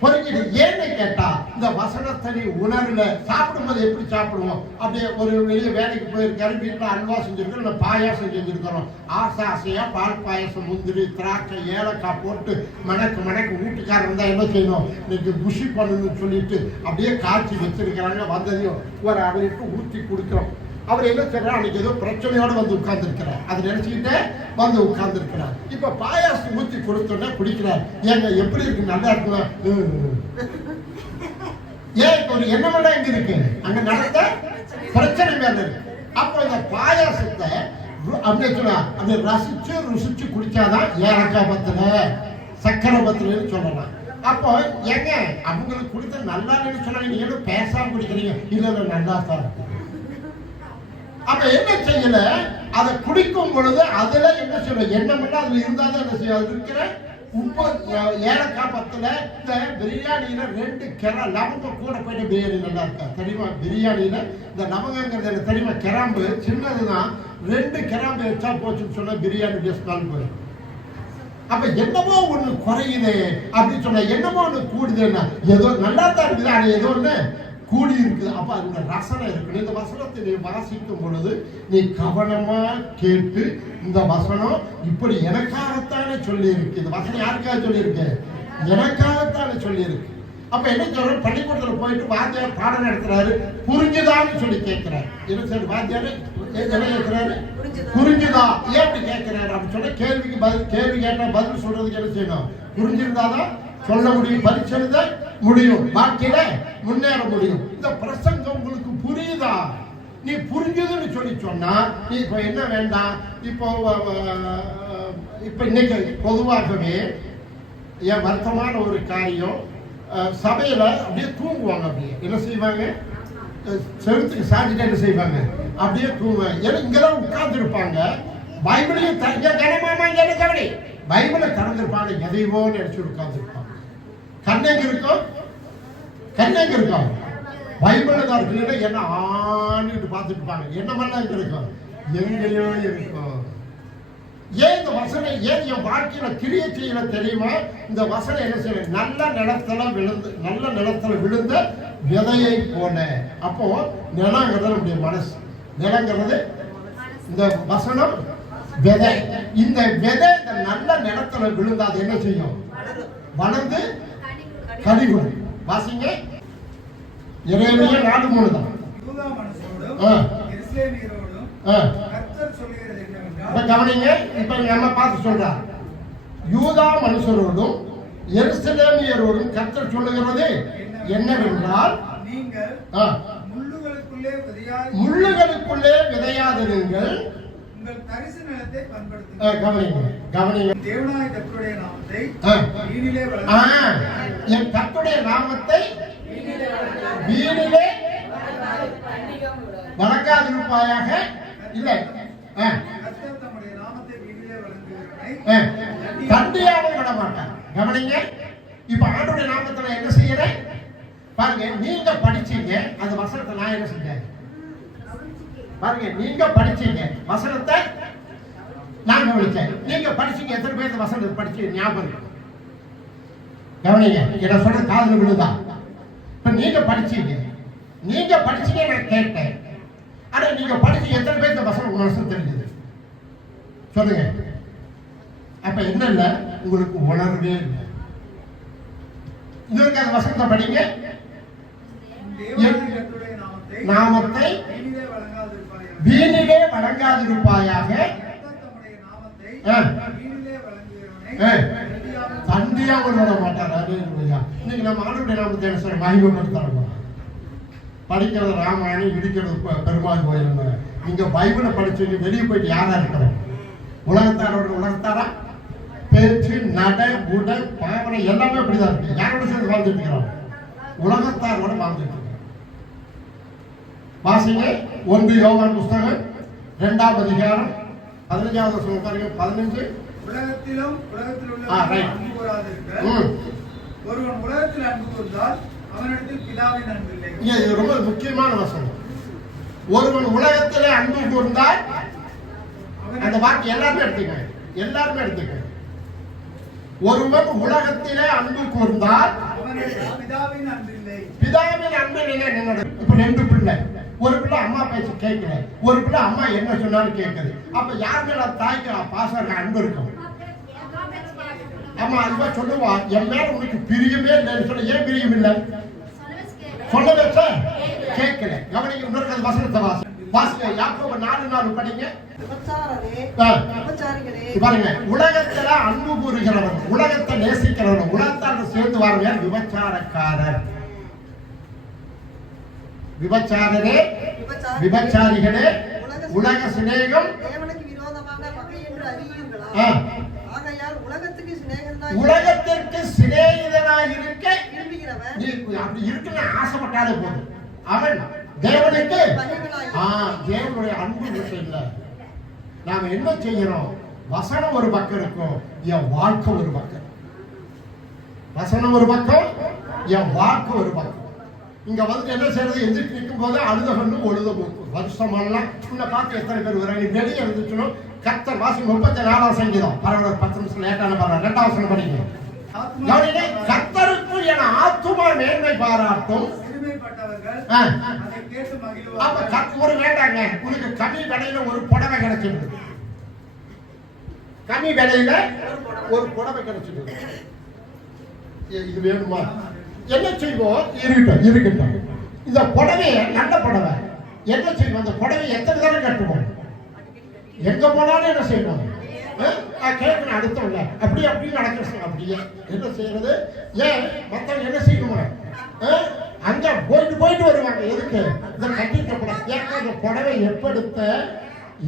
பொறுக்கிட்டு. ஏன்னு கேட்டா இந்த வசனத்தை நீ உணர்வுல சாப்பிடும்போது எப்படி சாப்பிடுவோம், அப்படியே ஒரு வெளியே வேலைக்கு போயிருக்காரு, வீட்டுல அல்வா செஞ்சிருக்கோம், இல்லை பாயாசம் செஞ்சிருக்கிறோம், ஆசையா பால் பாயாசம், முந்திரி திராட்சை ஏலக்காய் போட்டு மணக்கு வீட்டுக்காரர் இருந்தா என்ன செய்யணும், இன்னைக்கு குஷி பண்ணணும்னு சொல்லிட்டு அப்படியே காய்ச்சி வச்சிருக்கிறாங்க. வந்ததையும் ஒரு அவருக்கு ஊற்றி கொடுக்குறோம். அவர் என்ன செய்யறாரு, அன்னைக்கு ஏதோ பிரச்சனையோடு வந்து உட்கார்ந்துருக்கிறார், அதை நினைச்சுக்கிட்டே வந்து உட்கார்ந்துருக்கிறார். இப்ப பாயாசம் ஊற்றி கொடுத்தோன்னா குடிக்கிறார். ஏங்க எப்படி இருக்கு, நல்லா இருக்குல்ல, ஏன் இப்ப ஒரு எண்ணமெல்லாம் எங்க இருக்கு, அங்க நடந்த பிரச்சனை மேல இருக்கு. அப்போ இந்த பாயாசத்தை அப்படியே சொன்னா அப்படி ருசிச்சு குடிச்சாதான் ஏலக்காய் பத்துல சக்கரை பத்துலன்னு சொல்லலாம். அப்போ ஏங்க அவங்களுக்கு குடித்த நல்லா சொன்னாங்க, நீங்க பேசாம குடிக்கிறீங்க, இல்ல நல்லா தான் இருக்கு. அப்ப என்ன செய்யல, அதை குடிக்கும் பொழுது அதுல என்ன சொல்ல எண்ணம் அதுல இருந்தாதான் என்ன செய்ய, அது இருக்கிற உப்பு ஏலக்காய் பத்துல இந்த பிரியாணியில 2 லவங்கம் கூட போயிட்டு பிரியாணி நல்லா இருக்கா தெரியுமா. பிரியாணியில இந்த லவங்கங்கிறது தெரியுமா, கிராம்பு சின்னதுதான், 2 கிராம்பு வச்சா போச்சுன்னு சொன்னா பிரியாணி டேஸ்ட் போயிடும். அப்ப என்னமோ ஒண்ணு குறையுது அப்படின்னு சொன்னா, என்னமோ ஒண்ணு கூடுதுன்னா ஏதோ நல்லா தான் இருக்குது, அது ஏதோ ஒண்ணு கூடி இருக்குது. அப்ப அதோட ரசனை இருக்கு. இந்த வசனத்தை நீ வாசிக்கும் பொழுது நீ கவனமா கேட்டு, இந்த வசனம் இப்படி எனக்காகத்தானே சொல்லி இருக்கு, இந்த வசனம் யாருக்காக சொல்லி இருக்கு, எனக்காகத்தானே சொல்லி இருக்கு. அப்ப என்ன சொல்ற, பள்ளிக்கூடத்துல போயிட்டு வாத்தியார் பாடம் நடத்துறாரு, புரிஞ்சுதான்னு சொல்லி கேட்கிறாரு. என்ன சார் வாத்தியாரு என்ன கேட்கிறாரு, புரிஞ்சுதா, ஏன் அப்படி கேட்கிறாரு அப்படின்னு சொன்னா, கேள்வி கேட்டா பதில் சொல்றதுக்கு என்ன செய்யணும், புரிஞ்சிருந்தாதான் சொல்ல முடியும், பரிச்செழுத முடியும், வாழ்க்கையில முன்னேற முடியும். இந்த பிரசங்கம் உங்களுக்கு புரியுதா, நீ புரிஞ்சதுன்னு சொல்லி சொன்னா நீ இப்ப என்ன வேண்டாம். இப்ப இன்னைக்கு பொதுவாகவே என் வருத்தமான ஒரு காரியம், சபையில அப்படியே தூங்குவாங்க. அப்படியே என்ன செய்வாங்க, செலுத்துக்கு சாஞ்சிட்டு என்ன செய்வாங்க, அப்படியே தூங்குவாங்க. ஏன்னா இங்கதான் உட்கார்ந்து இருப்பாங்க, பைபிளையும் கவனி பைபிளை திறந்திருப்பாங்க, எதையோ நினைச்சு உட்கார்ந்து இருப்பாங்க. கண்ணெங்க இருக்கும், பைபிள்ல தான் இருக்கு, என்ன ஆண்டு பார்த்துட்டு இருப்பாங்க. என்ன மாதிரிலாம் இங்க இருக்கும், எங்கேயோ இருக்கும். ஏன் இந்த வசனம் ஏன் என் வாழ்க்கையில கிரியை செய்யல தெரியுமா, இந்த வசனம் என்ன செய்ய, நல்ல நிலத்துல விழுந்த விதையை போல. அப்போ நிலங்கிறது நம்முடைய மனசு, நிலங்கிறது இந்த வசனம் விதை. இந்த விதை இந்த நல்ல நிலத்துல விழுந்தா அது என்ன செய்யும், வளர்ந்து கனிவுடன். வாசிங்க, எரேமியா 4:3 தான். கவனிங்க, இப்ப நம்ம பார்த்து சொல்றார். யூதா மனுஷரோடும் எருசலேமியரோடும் கர்த்தர் சொல்லுகிறது என்னவென்றால், நீங்கள் ஆ, முள்ளுகளுக்குள்ளே விதையாய் விதையாதிருங்கள். உங்கள் தரிசு நிலத்தை பண்படுத்துங்கள். கவனிங்க. தேவனாய் கர்த்தருடைய நாமத்தை ஆ. வீணிலே ஆ, என் கர்த்தருடைய நாமத்தை வீணிலே வழங்காதிருப்பாயாக. இல்லை, கர்த்தர் தம்முடைய நாமத்தை வீணிலே வழங்குகிறவனை தண்டியாவும் விட மாட்டார். கவனிங்க. இப்ப ஆண்டோடைய நாமத்துல என்ன செய்யறேன் பாருங்க. நீங்க படிச்சீங்க அந்த வசனத்தை, நான் என்ன செஞ்சேன் பாருங்க. நீங்க படிச்சீங்க வசனத்தை, நான் கவனிச்சேன். நீங்க படிச்சீங்க. எத்தனை பேர் இந்த வசனத்தை படிச்சு ஞாபகம் இருக்கு? கவனிங்க. என்ன சொன்ன காதுல விழுதா? இப்ப நீங்க படிச்சீங்க, நான் கேட்டேன். ஆனா நீங்க படிச்சு எத்தனை பேர் இந்த வசனம் மனசு தெரிஞ்சது சொல்லுங்க. அப்ப என்ன இல்ல, உங்களுக்கு உணர்வே இல்லை. இன்னொரு அந்த வசனத்தை படிங்க. தேவனாய் கர்த்தருடைய நாமத்தை வீணிலே வழங்காதிருப்பாயாக. வீணிலே வழங்காதிருப்பாயாக. கர்த்தர் தம்முடைய நாமத்தை வீணிலே வழங்குகிறவனை தண்டியாவும் விட மாட்டார். அல்லேலூயா. இன்னைக்கு நம்ம ஆண்டவருடைய நாமத்தை என்ன சொல்ற மகிமைப்படுத்துறோம். படிக்கிறது ராமாயணம், இடிக்கிறது பெருமாள் கோயில். நீங்க பைபிளை படிச்சு வெளியே போயிட்டு யாரா இருக்கிறோம்? உலகத்தாரோட உலகத்தாரா? பேச்சு, நட, உடை, பாவனை எல்லாமே அப்படிதான் இருக்கு. யாரோட சேர்ந்து வாழ்ந்துட்டு இருக்கிறோம்? உலகத்தாரோட வாழ்ந்துட்டு இருக்கிறோம். வாசிங்க 1 யோவான் புஸ்தகம் 2ஆம் அதிகாரம் 15வது வசனம் பாருங்க. 15. உலகத்திலும் உலகத்தில் உள்ள right. அன்பு கூறாதிருக்க. ஒருவன் உலகத்தில் அன்பு கூர்ந்தால் அவனிடத்தில் பிதாவின் அன்பு இல்லை. இது ரொம்ப முக்கியமான வசனம். ஒருவன் உலகத்திலே அன்பு கூர்ந்தால், அந்த வார்த்தை எல்லாருமே எடுத்துக்க. ஒருவன் உலகத்திலே அன்பு கூர்ந்தால் அவனிடத்தில் பிதாவின் அன்பு இல்லை. பிதாவின் அன்பு இல்லை. இப்ப 2 பிள்ளை. ஒரு பிள்ளை அம்மா பேச்சு கேட்கல, ஒரு பிள்ளை அம்மா என்ன சொன்னாலும் கேட்குது. அப்ப யார் மேல தாய்க்கு பாசம் அன்பு இருக்கும்? அம்மா அன்பா சொல்லுவா, என் மேல உனக்கு பிரியமே இல்லைன்னு சொல்ல. ஏன் பிரியம் இல்லை? சொல்ல வச்ச கேட்கல. கவனிங்க. இன்னொரு வசனத்தை வாசிங்க. யாக்கோபு 4:4 படிங்க. பாருங்க. உலகத்துல அன்பு கூறுகிறவன், உலகத்தை நேசிக்கிறவன், உலகத்தால் சேர்ந்து வரவங்க விபச்சாரக்காரர். விபச்சாரரே, விபச்சாரிகளே, உலக சிநேகம் தேவனுக்கு விரோதமாக பகை என்று அறியுங்களா? ஆகையால் உலகத்துக்கு சிநேகனாய் உலகத்திற்கு சிநேகிதனாய் இருக்க விரும்புகிறவன் நீ அப்படி இருக்குன்னு ஆசைப்பட்டாலே போதும். அவன் தேவனுக்கு தேவனுடைய அன்பு விஷயம் இல்லை. நாம என்ன செய்யறோம்? வசனம் ஒரு பக்கம் இருக்கும், என் வாழ்க்கை ஒரு பக்கம். வசனம் ஒரு பக்கம், என் வாழ்க்கை ஒரு பக்கம். இங்க வந்து என்ன செய்யறது? எந்திரிச்சு நிற்கும் போது அழுத கண்ணு ஒழுத போக்கு வருஷமெல்லாம் உன்னை பார்த்து எத்தனை பேர் வராங்க? வெளியே இருந்துச்சுன்னு கர்த்தர் வாசி 34ஆம் சங்கீதம். பரவாயில்ல, 10 நிமிஷம் லேட்டான பரவாயில்ல. 2ஆம் வசனம் படிங்க. கர்த்தருக்குள் என ஆத்துமா மேன்மை பாராட்டும். அதை கேட்டு மகிழ்வார்கள். ஒரு வேண்டாங்க, உனக்கு கம்மி விலையில ஒரு புடவை கிடைச்சிடுது. கம்மி விலையில ஒரு புடவை கிடைச்சிடுது. இது வேணுமா? என்ன செய்வோம்? இருக்கட்டும். இந்த புடவைய நல்ல புடவை என்ன செய்வோம்? அந்த புடவை எத்தனை தடவை கட்டுவோம்? எங்க போனாலும் என்ன செய்வோம்? கேட்கணும் அடுத்தவங்க அப்படி அப்படின்னு நடக்க. அப்படியே என்ன செய்யறது? ஏன் மத்தவங்க என்ன செய்யணும்? அங்க போயிட்டு வருவாங்க. எதுக்கு? இதை கட்டிட்ட புடவை. ஏன்னா இந்த புடவை எப்படித்த,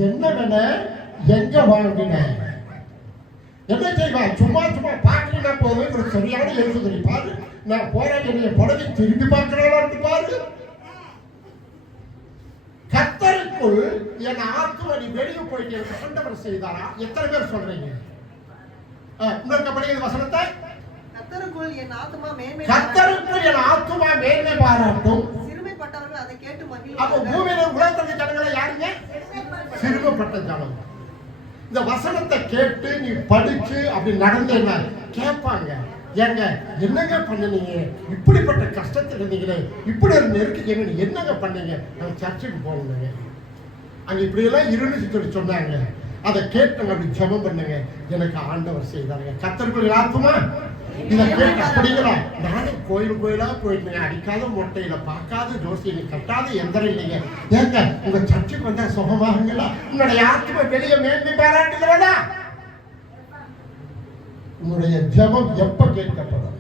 என்ன வேணா, எங்க வாங்கின, என்ன செய்வான்? சும்மா பார்க்கலன்னா போதும். ஒரு சரியான எழுதுகிறீ பாரு. நான் போறேன், என்னைய புடவை திரும்பி பார்க்கிறான்னு பாரு. கர்த்தருக்குள் என் ஆத்துமணி வெளியே போயிட்டு ஆண்டவர் செய்தாரா? எத்தனை பேர் சொல்றீங்க? இன்னொரு படிக்கிற வசனத்தை. கர்த்தருக்குள் என் ஆத்துமா மேன்மை பாராட்டும். சிறுமைப்பட்டவர்கள் அதை கேட்டு மகிழ்வார்கள். அப்ப பூமியில உலகத்தின் ஜனங்களை யாருங்க? சிறுமைப்பட்ட ஜனம். இந்த வசனத்தை கேட்டு நீ படிச்சு அப்படி நடந்தேன்னா கேட்பாங்க, ஏங்க என்னங்க பண்ணீங்க? இப்படிப்பட்ட கஷ்டத்தில் இருந்தீங்களே, இப்படி ஒரு நெருக்கீங்க, என்னங்க பண்ணீங்க? நான் சர்ச்சுக்கு போகணுங்க, அங்க இப்படி எல்லாம் இருந்துச்சு சொல்லி சொன்னாங்க. அதை கேட்டு அப்படி ஜெபம் பண்ணுங்க, எனக்கு ஆண்டவர் செய்தாங்க. கர்த்தருக்குள் ஆத்துமா இதை கேட்டு அப்படிங்களா? நானும் கோயிலா போயிருந்தேங்க, அடிக்காத மொட்டையில பார்க்காத ஜோசியை கட்டாத எந்திரம் இல்லைங்க. ஏங்க உங்க சர்ச்சுக்கு வந்தா சுகமாகுங்களா? உன்னுடைய ஆத்மா வெளியே மேன்மை பாராட்டுகிறதா? உன்னுடைய ஜெபம் எப்ப கேட்கப்படும்?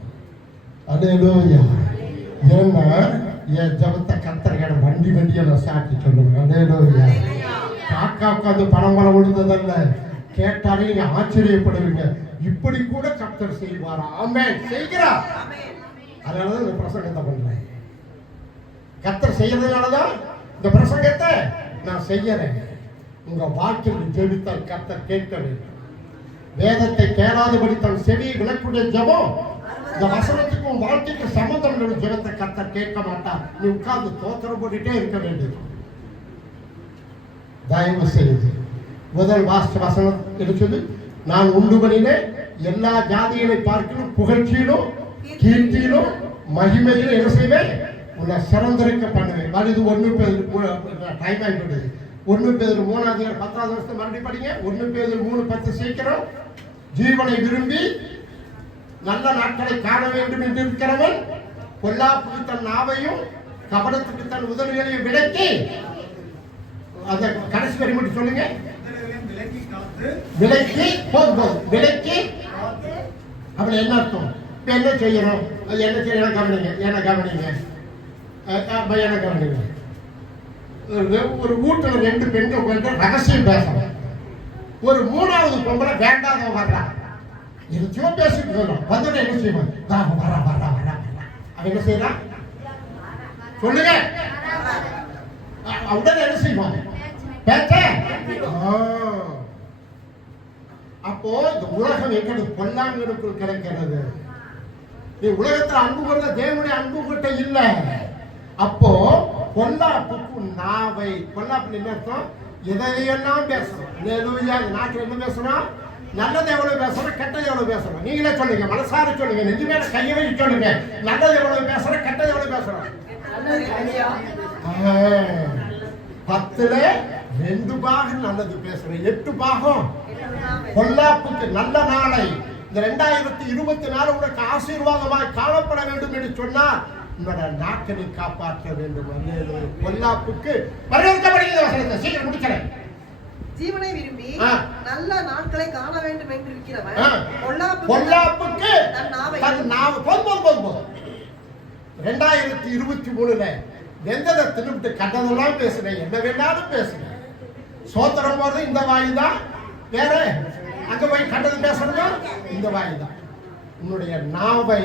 அல்லேலூயா. ஏன்னா என் ஜெபத்தை கர்த்தர் வண்டி வண்டியை சாட்சி சொல்லுங்க. அல்லேலூயா. காக்கா உட்காந்து பணம் விழுந்ததல்ல, கேட்டாலே நீங்க ஆச்சரியப்படுவீங்க. இப்படி கூட கர்த்தர் செய்வார். ஆமென். செய்கிறார். அதனாலதான் இந்த பிரசங்கத்தை பண்றேன். கர்த்தர் செய்யறதுனாலதான் இந்த பிரசங்கத்தை நான் செய்யறேன். உங்க வாழ்க்கையில் ஜெபித்தால் கர்த்தர் கேட்க வேண்டும். வேதத்தை கேளாதபடி தன் செவியை விளக்குடைய ஜெபம், இந்த வசனத்துக்கும் வாழ்க்கைக்கு சம்பந்தம் உள்ள ஜெபத்தை கர்த்தர் கேட்க மாட்டார். நீ உட்கார்ந்து தோத்திரம் போட்டுட்டே இருக்க வேண்டியது. தயவு செய்து முதல் வசனம் இருக்குது, நான் உண்டு பண்ணினேன் எல்லா ஜாதிகளை பார்க்கணும் புகழ்ச்சியிலும் கீர்த்தியிலும் மகிமையிலும் என்ன செய்வேன், உன்னை சிறந்திருக்க பண்ணுவேன். மறுது 1 பேதுரு டைம் ஆகிவிடுது. 1 பேதுரு 3ஆம் 10ஆவது வருஷத்தை மறுபடியும் படிங்க. 1 பேதுரு 3:10 சீக்கிரம். ஜீவனை விரும்பி நல்ல நாட்களை காண வேண்டும் என்று இருக்கிறவன் பொல்லாப்புக்கு தன் நாவையும் கபடத்துக்கு தன் உதடுகளையும் விலக்கி, அதை கடைசி வரி மட்டும் சொல்லுங்க. விலக்கி போதும் விலக்கி. அப்படி என்ன அர்த்தம்? இப்ப என்ன செய்யணும்? என்ன செய்யணும்? கவனிங்க, என்ன கவனிங்க, என்ன கவனிங்க. ஒரு வீட்டுல 2 பெண்கள் உட்கார்ந்து ரகசியம் பேசணும். ஒரு 3ஆவது பொம்பளை வேண்டாத வர்றா, எதுச்சோ பேசிட்டு இருக்கோம். வந்துட்டு என்ன செய்வான்? வரா வரா வரா. அவன் என்ன செய்யறான் சொல்லுங்க. உடனே என்ன செய்வான்? பேச்ச. அப்போ இந்த உலகம் எங்கிறது? பொல்லாங்கனுக்குள் கிடைக்கிறது. நீ உலகத்துல அன்பு கொண்ட தேவனுடைய அன்பு கிட்ட இல்ல. அப்போ பொல்லாப்புக்கு நாவை, பொல்லாப்பு என்ன அர்த்தம்? எதையெல்லாம் பேசணும். நாட்டில் என்ன பேசணும்? நல்லது எவ்வளவு பேசுறோம், கெட்டது எவ்வளவு பேசுறோம்? நீங்களே சொல்லுங்க, மனசார சொல்லுங்க, நெஞ்சு மேல கையை வச்சு சொல்லுங்க. நல்லது எவ்வளவு பேசுறோம், கெட்டது எவ்வளவு பேசுறோம்? 10ல் 2 பாகம் நல்லது பேசுறேன், 8 பாகம் பொல்லாப்புக்கு. நல்ல நாளை இந்த 2024 உனக்கு ஆசீர்வாதமாய் காணப்பட வேண்டும் என்று சொன்னால் உன்னோட நாட்டை காப்பாற்ற வேண்டும். பொல்லாப்புக்கு வரவேற்கப்படுகிறது. சீக்கிரம் முடிக்கிறேன். ஜீவனை விரும்பி நல்ல நாட்களை காண வேண்டும் என்று இருக்கிறவன் பொல்லாப்புக்கு தன் நாவை. போதும் 2023 வெந்ததை தின்னுட்டு கண்டதெல்லாம் பேசுறேன், என்ன வேணாலும் பேசுறேன். சோத்திரம் போறது இந்த வாய் தான், வேற அங்க போய் கண்டது பேசணும் இந்த வாய் தான். உன்னுடைய நாவை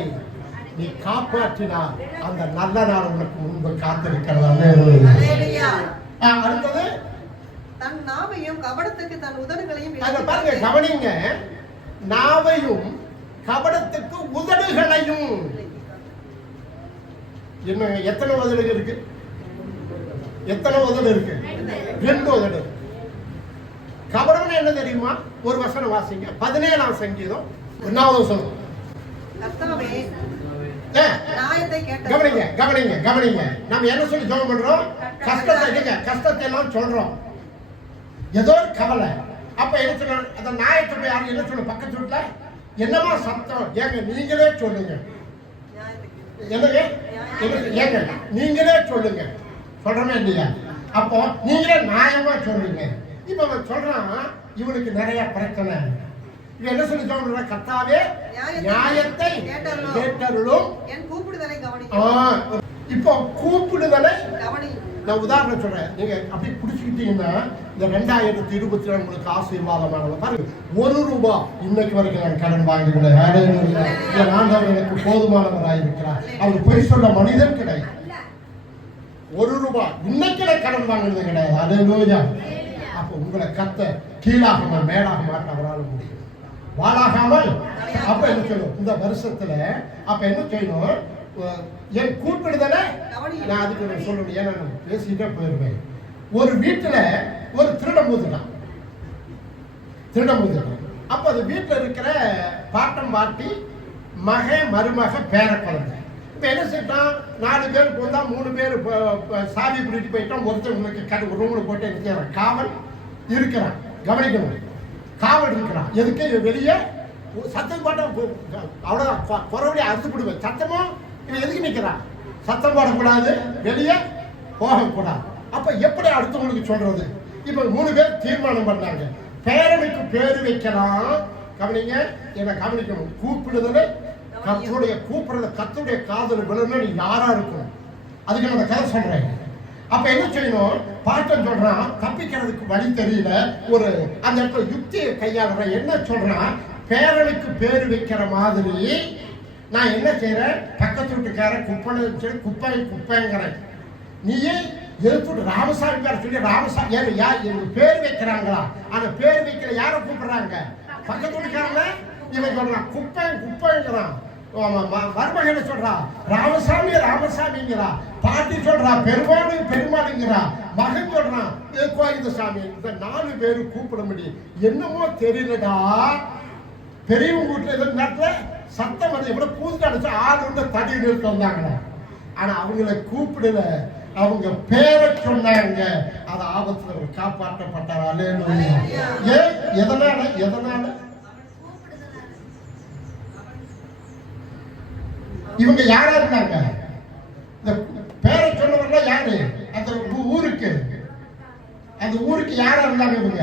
நீ காப்பாற்றினால் அந்த நல்ல நாள் உனக்கு முன்பு காத்திருக்கிறது. அடுத்தது தன் நாவையும் கபடத்துக்கு தன் உதடுகளையும் பாருங்க, கவனிங்க. நாவையும் கபடத்துக்கு உதடுகளையும். என்ன எத்தனை உதடு இருக்கு? எத்தனை உதடு இருக்கு? 2 உதடு. கபடம் என்ன தெரியுமா? ஒரு வசனம் வாசிங்க. 17ஆம் சங்கீதம் 1வது வசனம். கவனிங்க கவனிங்க கவனிங்க. நம்ம என்ன சொல்லி ஜெபம் பண்றோம்? கஷ்டத்தை எல்லாம் சொல்றோம். ஏதோ ஒரு கவலை. அப்ப என்ன சொல்ல, அந்த நாயத்தை போய் யாரும் என்ன சொல்ல, பக்கத்து வீட்டுல என்னமா சத்தம்? ஏங்க நீங்களே சொல்லுங்க. என்னங்க ஏங்க நீங்களே சொல்லுங்க. சொல்றமே இல்லையா? அப்போ நீங்களே நியாயமா சொல்லுங்க. இப்ப அவன் சொல்றான், இவனுக்கு நிறைய பிரச்சனை. இவன் என்ன சொல்லி சொல்ற? கர்த்தாவே நியாயத்தை கேட்டருளும், என் கூப்பிடுதலை கவனியும். இப்போ கூப்பிடுதலை கவனியும். நான் உதாரணம் சொல்றேன். நீங்க அப்படி பிடிச்சிக்கிட்டீங்கன்னா இந்த 2024 உங்களுக்கு ஆசீர்வாதமானது. பாருங்க, ₹1 இன்னைக்கு வரைக்கும் நான் கடன் வாங்கிவிட ஆண்டவர் எனக்கு போதுமானவராயிருக்கிறார். அவர் பொய் சொல்ல மனிதன் கிடையாது. ₹1 இன்னைக்கு நான் கடன் வாங்கினது கிடையாது. அல்லேலூயா. அப்ப உங்களை கத்த கீழாக மேலாக மாட்ட அவரால் முடியும், வாழாகாமல். அப்ப என்ன செய்யணும் இந்த வருஷத்துல? அப்ப என்ன செய்யணும்? என் கூப்பிடுதல நான் அதுக்கு சொல்லணும். ஏன்னா நான் பேசிட்டே போயிருவேன். ஒரு வீட்டுல ஒரு திருடம் போதுட்டான். அப்ப அது வீட்டுல இருக்கிற பாட்டம் பாட்டி, மக மருமக, பேர குழந்தை. இப்ப என்ன செய்யட்டான்? 4 பேர் போந்தா 3 பேர் சாவி பிடிட்டு போயிட்டான். ஒருத்தர் உங்களுக்கு ரூம்ல போட்டு என்ன காவல் இருக்கிறான். கவனிக்கணும், காவல் இருக்கிறான். எதுக்கு? வெளியே சத்தம் போட்ட அவ்வளவுதான், குறவழி அறுத்துப்படுவேன். சத்தமும் இவன் எதுக்கு நிற்கிறான்? சத்தம் போடக்கூடாது, வெளியே போகக்கூடாது. அப்ப எப்படி அடுத்தவங்களுக்கு சொல்றது? இப்ப 3 பேர் தீர்மானம் பண்ணாங்க, பேரனுக்கு பேரு வைக்கலாம், கவனிங்க, என்ன கவனிக்கணும். கூப்பிடுதல் கர்த்தருடைய கூப்பிடுறது கர்த்தருடைய காதல் விழுந்து நீ யாரா இருக்கணும். அதுக்கு நான் அந்த கதை சொல்றேன். அப்ப என்ன செய்யணும்? பாட்டன் சொல்றான், தப்பிக்கிறதுக்கு வழி தெரியல. ஒரு அந்த இடத்துல யுக்தியை கையாளுற. என்ன சொல்றான்? பேரனுக்கு பேரு வைக்கிற மாதிரி நான் என்ன செய்யறேன்? பக்கத்து வீட்டுக்காரன் குப்பைங்கிறேன். நீயே எழுத்துட்டு ராமசாமி பேர் சொல்லி ராமசாமி எனக்கு பேர் வைக்கிறாங்களா? ஆனா பேர் வைக்கிற யாரை கூப்பிடுறாங்க? பக்கத்து வீட்டுக்காரங்க. இவன் சொல்றான் குப்பைங்கிறான். மருமகனை சொல்றா ராமசாமிங்கிறா. பாட்டி சொல்றா பெருமாளுங்கிறா. மகன் சொல்றான் கோவிந்த சாமி. இந்த 4 பேரும் கூப்பிட முடியும். என்னமோ தெரியலடா. பெரியவங்க வீட்டுல எதுவும் நேரத்துல சத்தம் வந்து எவ்வளவு பூந்து அடிச்சு ஆள் வந்து தடி நிறுத்த வந்தாங்களே. ஆனா அவங்களை கூப்பிடல, அவங்க பேரை சொன்னாங்க. அது ஆபத்துல காப்பாற்றப்பட்டார். அல்லேலூயா. ஏன்? எதனால இவங்க யாரா இருந்தாங்க? இந்த பேரை சொன்னவங்க யாரு? அந்த ஊருக்கு யாரா இருந்தாங்க? இவங்க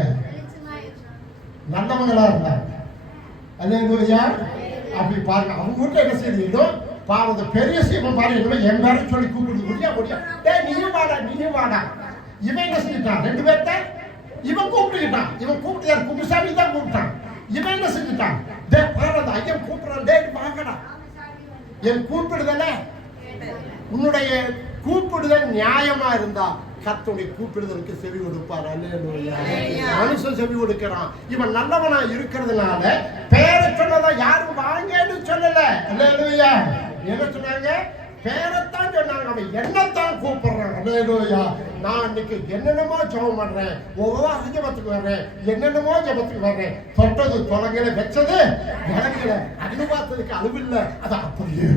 நல்லவங்களா இருந்தாங்க. அல்லேலூயா. அப்படி பாருங்க, அவங்க வீட்டுல என்ன செய்யுதோ பாவத்தை பெரிய சீமம் பாருங்க. என் பேரை சொல்லி கூப்பிடுது. முடியா நீயும் வாடா. இவன் என்ன செஞ்சுட்டான்? 2 பேர்த்த இவன் கூப்பிட்டுக்கிட்டான். இவன் கூப்பிட்டு குப்புசாமி தான் கூப்பிட்டான். இவன் என்ன செஞ்சுட்டான்? ஐயன் கூப்பிடுறான், வாங்கடா. என் கூப்பிடுதல உன்னுடைய கூப்பிடுதல் நியாயமா இருந்தா கர்த்தருடைய கூப்பிடுதலுக்கு செவி கொடுப்பார். அல்லேலூயா. மனுஷன் செவி கொடுக்கிறான். இவன் நல்லவனா இருக்கிறதுனால பேரை சொன்னதா யாரும் வாங்கன்னு சொல்லல. அல்லேலூயா. என்ன சொன்னாங்க? பேரைத்தான் சொன்னாங்க. அவன் என்னத்தான் கூப்பிடுறான். அல்லேலூயா. நான் இன்னைக்கு என்னென்னமோ ஜெபம் பண்றேன், ஒவ்வொரு ஜெபத்துக்கு வர்றேன், என்னென்னமோ ஜெபத்துக்கு வர்றேன். தொட்டது தொலைங்கல, வச்சது விளங்கல, அழுது பார்த்ததுக்கு அழுவில்லை. அது அப்படியே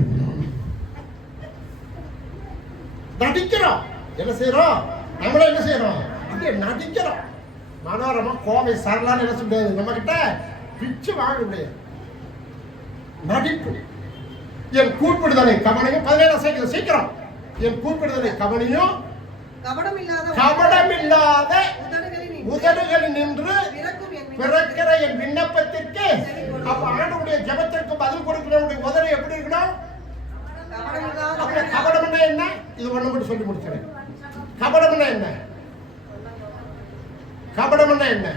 நடிக்கிறோம். என்ன செய்யறோம்? நம்மள என்ன செய்யறோம்? அப்படியே நடிக்கிறோம். மனோரமா கோவை சரலான்னு என்ன சொல்றது? நம்ம கிட்ட பிச்சு வாங்க முடியாது. நடிப்பு. என் கூப்பிடுதலை கவனியும் 17 சீக்கிரம். என் கூப்பிடுதலை கவனியும் கபடமில்லாத உதடுகளில் நின்று பிறக்கிற என் விண்ணப்பத்திற்கு. அப்ப ஆண்டவருடைய ஜெபத்திற்கு பதில் கொடுக்கிறவனுடைய உதடு எப்படி இருக்கணும்? கபடம் என்ன? இது ஒண்ணு மட்டும் சொல்லி முடிக்கிறேன். கபடம் என்ன? கபடம் என்ன?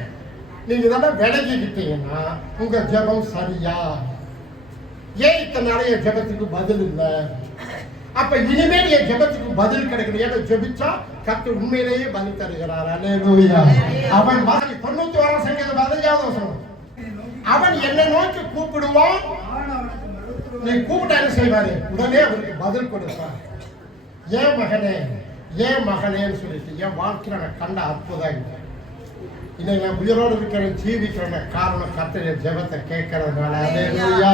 நீங்க இதெல்லாம் விலகிக்கிட்டீங்கன்னா உங்க ஜெபம் சரியா? ஏன் இத்தனை நாளைய ஜெபத்துக்கு பதில் இல்லை? அப்ப இனிமேல் என் ஜெபத்துக்கு பதில் கிடைக்கணும். ஏன்னா ஜெபிச்சா கர்த்தர் உண்மையிலேயே பதில் தருகிறார். அல்லேலூயா. அவன் 91 சங்கீதம் 15வது வசனம். அவன் என்னை நோக்கி கூப்பிடுவான், நீ கூப்பிட்டா என்ன செய்வாரு? உடனே அவருக்கு பதில் கொடுப்பார். ஏன் மகனேன்னு சொல்லிட்டு என் வாழ்க்கையில நான் கண்ட அற்புதம். இன்னைக்கு நான் உயிரோடு இருக்கிறேன், ஜீவிக்கிறேன் காரணம் கர்த்தருடைய ஜெபத்தை கேட்கறதுனால. அல்லேலூயா.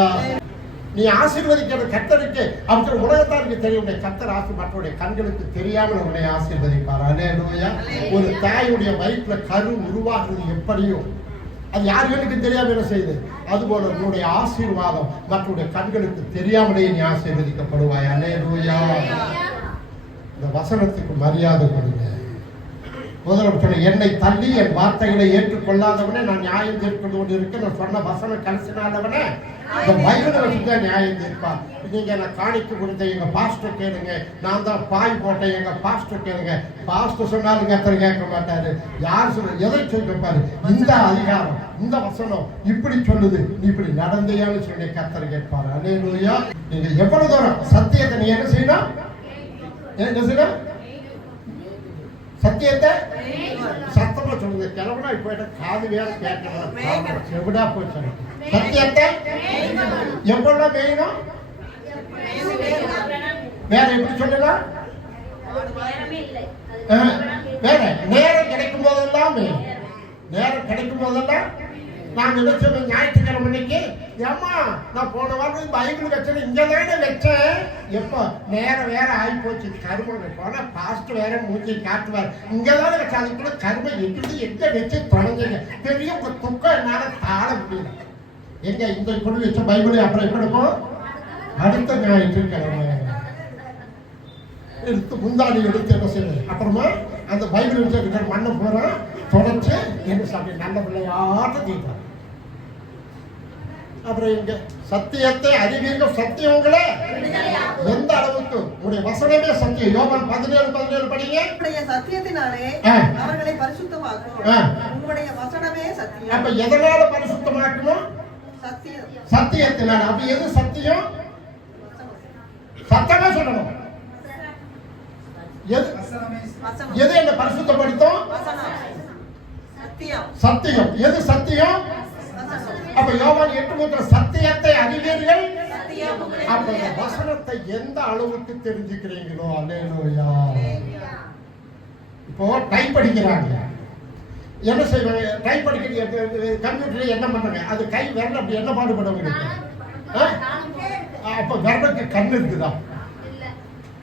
நீ ஆசீர்வதிக்கிற கர்த்தருக்கு அவற்றை உலகத்தாருக்கு தெரியும். கர்த்தர் மற்றவருடைய கண்களுக்கு தெரியாமல் உன்னை ஆசீர்வதிப்பார். அல்லேலூயா. ஒரு தாயுடைய வயிற்றுல கரு உருவாகிறது எப்படியோ அது யாருக்கு தெரியாம என்ன செய்யுது? அதுபோல உன்னுடைய ஆசீர்வாதம் மற்றவருடைய கண்களுக்கு தெரியாமலே நீ ஆசீர்வதிக்கப்படுவாய். அல்லேலூயா. இந்த வசனத்துக்கு மரியாதை கொடுங்க. முதல்ல என்னை தள்ளி என் வார்த்தைகளை ஏற்றுக்கொள்ளாதவனே நான் நியாயம் தீர்க்கொண்டு கொண்டு இருக்கேன். நான் சொன்ன வசனம் கலசினாதவனே இந்த பைபிளை வச்சுதான் நியாயம் தீர்ப்பான். நீங்க நான் காணிக்க கொடுத்த எங்க பாஸ்டர் கேளுங்க, நான் தான் பாய் போட்டேன் எங்க பாஸ்டர் கேளுங்க. பாஸ்டர் சொன்னாலும் கர்த்தர் கேட்க மாட்டாரு. யார் சொல்ற எதை சொல்லிருப்பாரு? இந்த அதிகாரம் இந்த வசனம் இப்படி சொல்லுது, நீ இப்படி நடந்தையான்னு சொல்லி கர்த்தர் கேட்பாரு. அல்லேலூயா. நீங்க எவ்வளவு தூரம் சத்தியத்தை நீ என்ன செய்யணும்? என்ன செய்யணும்? சத்தியத்தை சத்தமா சொல்லுங்க. கிளம்புனா இப்ப காது வேற கேட்கலாம், எவிடா போச்சு. சத்தியத்தை எவ்வளவு வேணும்? வேற எப்படி சொல்லலாம்? வேற நேரம் கிடைக்கும் போதெல்லாம் நான் நினைச்சேன் ஞாயிற்றுக்கிழமை இன்னைக்கு ஏமா நான் போன வாரம் பைபிள் வச்சேன், இங்கதானே வச்சேன். எப்போ நேரம் வேற ஆகி போச்சு. கருமங்க போனா பாஸ்ட் வேற மூஞ்சி காட்டுவார். இங்கதானே வச்ச அதுக்குள்ள கருமை எங்க வச்சு தொடங்குங்க. பெரிய துக்கம் என்னால தாழ முடியல. எங்க இந்த கொண்டு வச்ச பைபிள் அப்புறம் எப்படி இருக்கும்? அடுத்த ஞாயிற்றுக்கிழமை எடுத்து முந்தாடி எடுத்து என்ன செய்யுது? அப்புறமா அந்த பைபிள் வச்சு மண்ணை பூரா தொடச்சு என்ன சாப்பிட்டு நல்ல பிள்ளையாட்ட தீர்ப்பார். அப்புறம் இங்க சத்தியத்தை அறிவீர்கள், சத்தியம் உங்களை எந்த அளவுக்கு உங்களுடைய வசனமே சத்தியம். யோவான் 17:17 படிங்க. உங்களுடைய சத்தியத்தினாலே அவர்களை பரிசுத்தமாக்கும். உங்களுடைய வசனமே சத்தியம். அப்ப எதனால பரிசுத்தமாக்கணும்? சத்தியம். சத்தியத்தினால. அப்ப எது சத்தியம்? சத்தமா சொல்லணும். எது என்ன பரிசுத்தப்படுத்தும்? சத்தியம். எது சத்தியம்? அப்ப யோவான் 8:3 சத்தியத்தை அறிவீர்கள். அப்ப இந்த வசனத்தை எந்த அளவுக்கு தெரிஞ்சுக்கிறீங்களோ, அல்லேலூயா. இப்போ டைப் படிக்கிறாங்க, என்ன செய்வாங்க? டைப் படிக்க கம்ப்யூட்டர்ல என்ன பண்றாங்க? அது கை விரல் அப்படி என்ன பாடுபடுவாங்க? அப்ப விரலுக்கு கண்ணு இருக்குதா?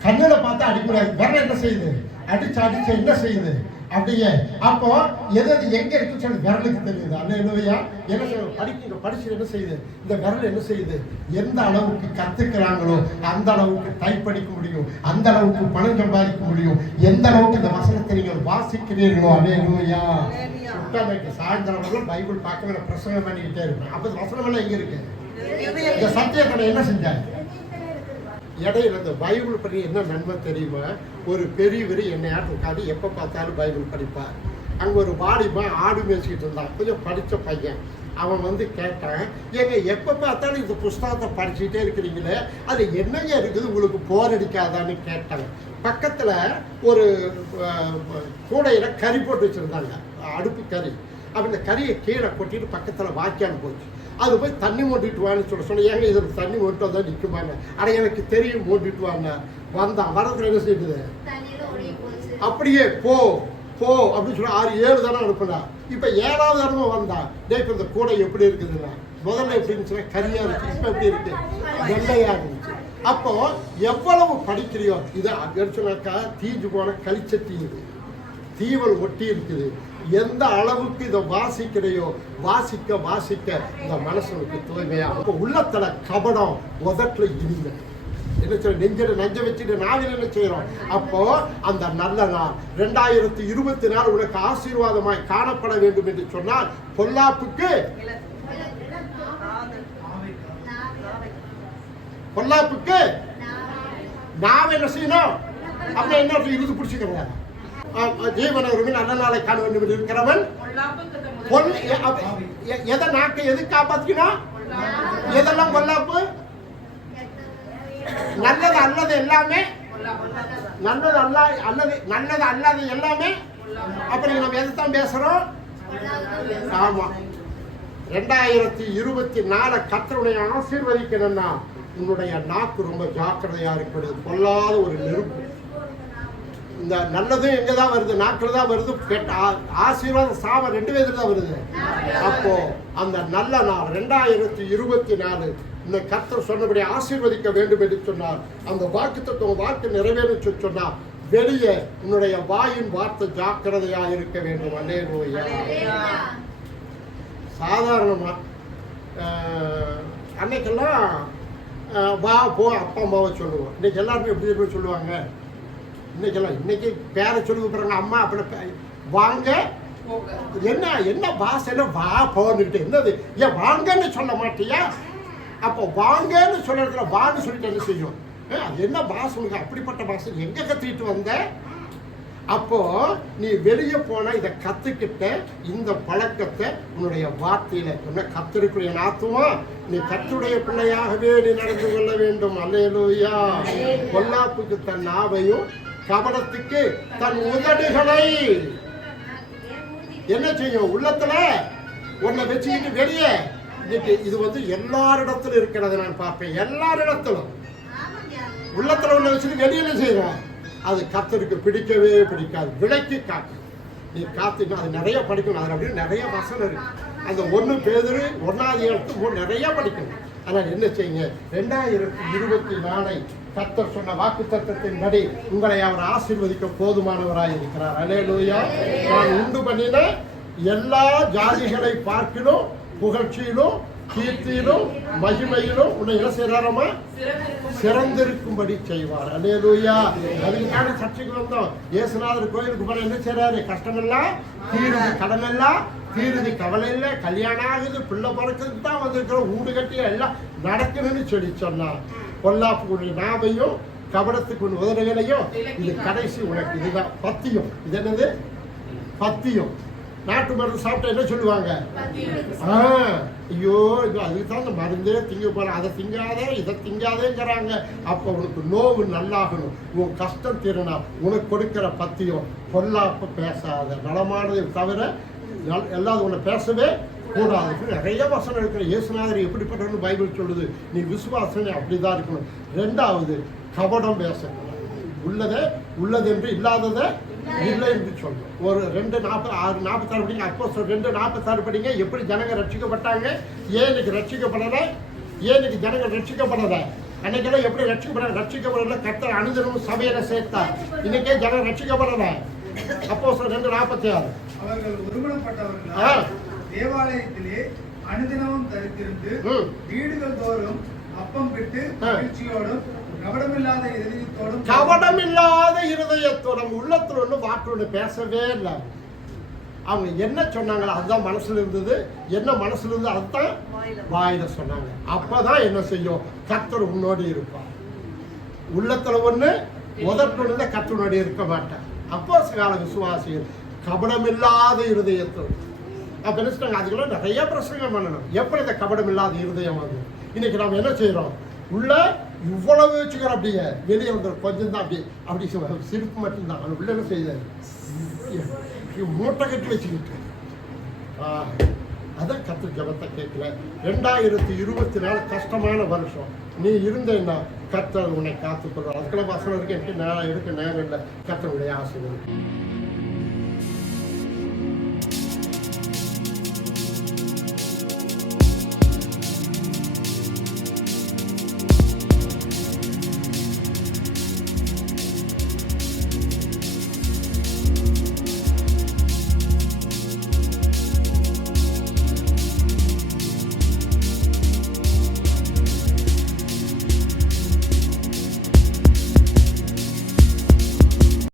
கண்ணுல பார்த்தா அடிக்கூடாது. விரல் என்ன செய்யுது? அடிச்சு அடிச்சு என்ன செய்யுது? அப்படியே. அப்போ எது எங்க இருக்குன்னு சொல்லி விரலுக்கு தெரியுது. அல்லேலூயா. என்ன செய்யும்? படிச்சு என்ன செய்யுது? இந்த விரல் என்ன செய்யுது? எந்த அளவுக்கு கத்துக்கிறாங்களோ அந்த அளவுக்கு டைப் படிக்க முடியும், அந்த அளவுக்கு பணம் சம்பாதிக்க முடியும். எந்த அளவுக்கு இந்த வசனத்தை நீங்கள் வாசிக்கிறீர்களோ. அல்லேலூயா. சுத்தமைக்கு சாயந்தரம் பைபிள் பார்க்க பிரசங்கம் பண்ணிக்கிட்டே இருப்பேன். அப்ப வசனம் எல்லாம் எங்க இருக்கு? இந்த சத்தியத்தை என்ன செஞ்சாங்க? இடையில இந்த பைபிள் பற்றி என்ன நன்மை தெரியுமா? ஒரு பெரியவர் என்னையாட்டு உட்காந்து எப்போ பார்த்தாலும் பைபிள் படிப்பார். அங்கே ஒரு வாலிபன் ஆடு மேய்ச்சிக்கிட்டு இருந்தான், கொஞ்சம் படித்த பையன். அவன் வந்து கேட்டான், ஏங்க எப்போ பார்த்தாலும் இந்த புஸ்தகத்தை படிச்சுக்கிட்டே இருக்கிறீங்களே, அது என்னங்க இருக்குது, உங்களுக்கு போர் அடிக்காதான்னு கேட்டாங்க. பக்கத்தில் ஒரு கூடையில் கறி போட்டு வச்சுருந்தாங்க, அடுப்பு கறி. அப்போ இந்த கறியை கீழே கொட்டிட்டு பக்கத்தில் வாய்க்கால் போச்சு. அது போய் தண்ணி மூட்டிட்டு வான்னு சொன்ன. ஏங்க இதில் தண்ணி மூட்டு வந்தால் நிற்குமாங்க? ஆனால் எனக்கு தெரியும், மூட்டிட்டு வாங்க. வந்தான். வரத்துல என்ன செய்யுது? அப்படியே போ போ அப்படின்னு சொல்லி 6-7 தடவை அனுப்புனா. இப்போ 7வது தடவை வந்தான். இப்போ இந்த கூடை எப்படி இருக்குதுன்னா, முதல்ல எப்படி இருந்துச்சுன்னா கரியா இருந்துச்சு, இப்போ எப்படி இருக்கு? வெள்ளையா இருந்துச்சு. அப்போ எவ்வளவு படிக்கிறியோ, இதை எடுத்துனாக்கா தீஞ்சு போன கழிச்ச தீவல் ஒட்டி இருக்குது. எந்த அளவுக்கு இதை வாசிக்கிறையோ, வாசிக்க வாசிக்க இந்த மனசுக்கு தூய்மையா. அப்போ உள்ளத்துல கபடம், உதட்டுல இனிமை. என்ன செய்ய? நெஞ்சில நஞ்ச வச்சுட்டு நாவில் என்ன செய்யறோம்? அப்போ அந்த நல்ல நாள் 2024 உனக்கு ஆசீர்வாதமாய் காணப்பட வேண்டும் என்று சொன்னால் பொல்லாப்புக்கு நாம் என்ன செய்யணும்? அப்ப என்ன இழுத்து பிடிச்சிக்கிறோம். ஜீவனவருமே நல்ல நாளை காண வேண்டும் என்று இருக்கிறவன் எதை நாட்டை எது காப்பாத்திக்கணும்? எதெல்லாம் பொல்லாப்பு? நல்லது அல்லது எல்லாமே, நல்லது அல்லாத எல்லாமே. அப்புறம் நம்ம எதைத்தான் பேசுறோம்? ஆமா. 2024 கர்த்தருடைய ஆசீர்வதிக்கணும்னா உன்னுடைய நாக்கு ரொம்ப ஜாக்கிரதையா இருக்கிறது. பொல்லாத ஒரு நெருப்பு. இந்த நல்லதும் எங்கதான் வருது? நாக்கில் தான் வருது. ஆசீர்வாதம் சாபம் 2 விதத்துல தான் வருது. அப்போ அந்த நல்ல நாள் 2024 இந்த கர்த்தர் சொன்னபடி ஆசீர்வதிக்க வேண்டும் என்று சொன்னார். அந்த வாக்குத்தத்தம் வாக்கு நிறைவேறும் சொன்னார். வெளியே உன்னுடைய வாயின் வார்த்தை ஜாக்கிரதையா இருக்க வேண்டும். அல்லேலூயா. சாதாரணமா அன்னைக்கெல்லாம் வா போ அப்பா அம்மாவை சொல்லுவோம். இன்னைக்கு எல்லாருமே எப்படி சொல்லுவாங்க? இன்னைக்கு பேரை சொல்லி கூப்பிடுறாங்க. அம்மா அப்படி வாங்க, என்ன பாசையில வா போன்னுட்டு என்னது? ஏன் வாங்கன்னு சொல்ல மாட்டியா? அப்போ வாங்கன்னு சொல்றதுல வான்னு சொல்லிட்டு என்ன செய்யும்? அது என்ன பாஸ் உனக்கு? அப்படிப்பட்ட பாஸ் எங்க கத்திட்டு வந்த? அப்போ நீ வெளியே போனா இதை கத்துக்கிட்ட இந்த பழக்கத்தை உன்னுடைய வார்த்தையில என்ன கத்திருக்கிற ஆத்துமா, நீ கர்த்தருடைய பிள்ளையாகவே நீ நடந்து கொள்ள வேண்டும். அல்லேலூயா. பொல்லாப்புக்கு தன் நாவையும் கபடத்துக்கு தன் உதடுகளை என்ன செய்யும்? உள்ளத்துல உன்னை வச்சுக்கிட்டு வெளியே. இன்னைக்கு இது வந்து எல்லாரிடத்திலும் இருக்கிறது நான் பார்ப்பேன். எல்லாரிடத்திலும் உள்ளத்துல உன்னை வச்சுட்டு வெளியில செய்யறோம். அது கர்த்தருக்கு பிடிக்கவே பிடிக்காது. விலைக்கு காட்டு. நீ காத்தினா அது நிறைய படிக்கணும். அதில் அப்படின்னு நிறைய வசனம் இருக்கு. அந்த 1 பேதுரு 1 நிறைய படிக்கணும். ஆனால் என்ன செய்யுங்க? 2024 கர்த்தர் சொன்ன வாக்கு தத்தத்தின்படி உங்களை அவர் ஆசீர்வதிக்க போதுமானவராய் இருக்கிறார். அல்லேலூயா. நான் உண்டு பண்ணின எல்லா ஜாதிகளை பார்க்கிலும் புகழ்ச்சியிலும் கீர்த்தியிலும் மகிமையிலும் உன்னை என்ன செய்யறாரமா? சிறந்திருக்கும்படி செய்வார். அல்லேலூயா. அதுக்கான சர்ச்சைக்கு வந்தோம். இயேசுநாதர் கோயிலுக்கு போன என்ன செய்யறாரு? கஷ்டமெல்லாம் தீருது, கடனெல்லாம் தீருது கவலை இல்லை, கல்யாணம் ஆகுது, பிள்ளை பிறக்குது தான் வந்திருக்கிறோம், வீடு கட்டி எல்லாம் நடக்கணும்னு சொன்னா பொல்லாப்புக்குரிய நாவையும் கபடத்துக்கு உதடுகளையும் இது கடைசி உனக்கு இதுதான் பத்தியம். இது என்னது? பத்தியம். நாட்டு மருந்து சாப்பிட்டா என்ன சொல்லுவாங்க? ஐயோ இது அதுக்கு தான் இந்த மருந்தே திங்க போற, அதை திங்காதே இதை திங்காதேங்கிறாங்க. அப்போ உனக்கு நோவு நல்லாகணும், உன் கஷ்டம் தீரணும், உனக்கு கொடுக்கிற பத்தியம். பொல்லாப்ப பேசாத, நலமானதை தவிர எல்லாரும் உன்னை பேசவே கூடாது. நிறைய வசனம் இருக்கிற இயேசுநாதர் எப்படிப்பட்டவன்னு பைபிள் சொல்லுது. நீ விசுவாசனை அப்படிதான் இருக்கணும். ரெண்டாவது, கபடம் பேசணும். உள்ளதை உள்ளதென்று இல்லாததை இல்லை என்று சொல்லும். ஒரு 2:46 படிங்க. அப்போ 2:46 படிங்க. எப்படி ஜனங்க ரட்சிக்கப்பட்டாங்க, ஏன் இன்னைக்கு ரட்சிக்கப்படலை, ஏன் இன்னைக்கு ஜனங்க ரட்சிக்கப்படலை, அன்னைக்கெல்லாம் எப்படி ரட்சிக்கப்படலை கர்த்தர் அனுதினமும் சபையில சேர்த்தார். இன்னைக்கே ஜனம் ரட்சிக்கப்படலை. அப்போ 2:46 அவர்கள் ஒருமனப்பட்டவர்களால் தேவாலயத்திலே அனுதினமும் தரித்திருந்து வீடுகள் தோறும் அப்பம் பெற்று மகிழ்ச்சியோடும் கபடமில்லாத இருதயத்தோடும் உள்ளத்துல ஒண்ணு வாக்கு பேசவே இல்லை. அவங்க என்ன சொன்னாங்களோ அதுதான் மனசுல இருந்தது, என்ன மனசுல இருந்து அதுதான் வாயில சொன்னாங்க. அப்பதான் என்ன செய்யும்? கர்த்தர் உன்னோடு இருப்பார். உள்ளத்துல ஒண்ணு உதட்டு கர்த்தரோடு இருக்க மாட்டார். அப்போ கால விசுவாசிகள் கபடமில்லாத இருதயத்தோடு. அப்ப என்ன சொன்னாங்க? அதுக்கெல்லாம் நிறைய பிரசங்கம் பண்ணணும். எப்படி இந்த கபடம் இல்லாத இருதயம் வந்து இன்னைக்கு நாம என்ன செய்யறோம்? உள்ள இவ்வளவு வச்சுக்கிறோம், அப்படியே வெளியே வந்து கொஞ்சம் தான் அப்படி சிரிப்பு மட்டும்தான். அது உள்ள என்ன செய்யுது? மூட்டை கட்டி வச்சுக்கிட்டு அதான் கர்த்தர் ஜெபத்தை கேட்கல. 2024 கஷ்டமான வருஷம். நீ இருந்தேன்னா கர்த்தர் உன்னை காத்துக்கொள்வார். அதுக்கெல்லாம் வசனம் இருக்கு, எனக்கு நேரம் எடுக்க நேரம் இல்லை. கர்த்தருடைய ஆசீர்வாதம்.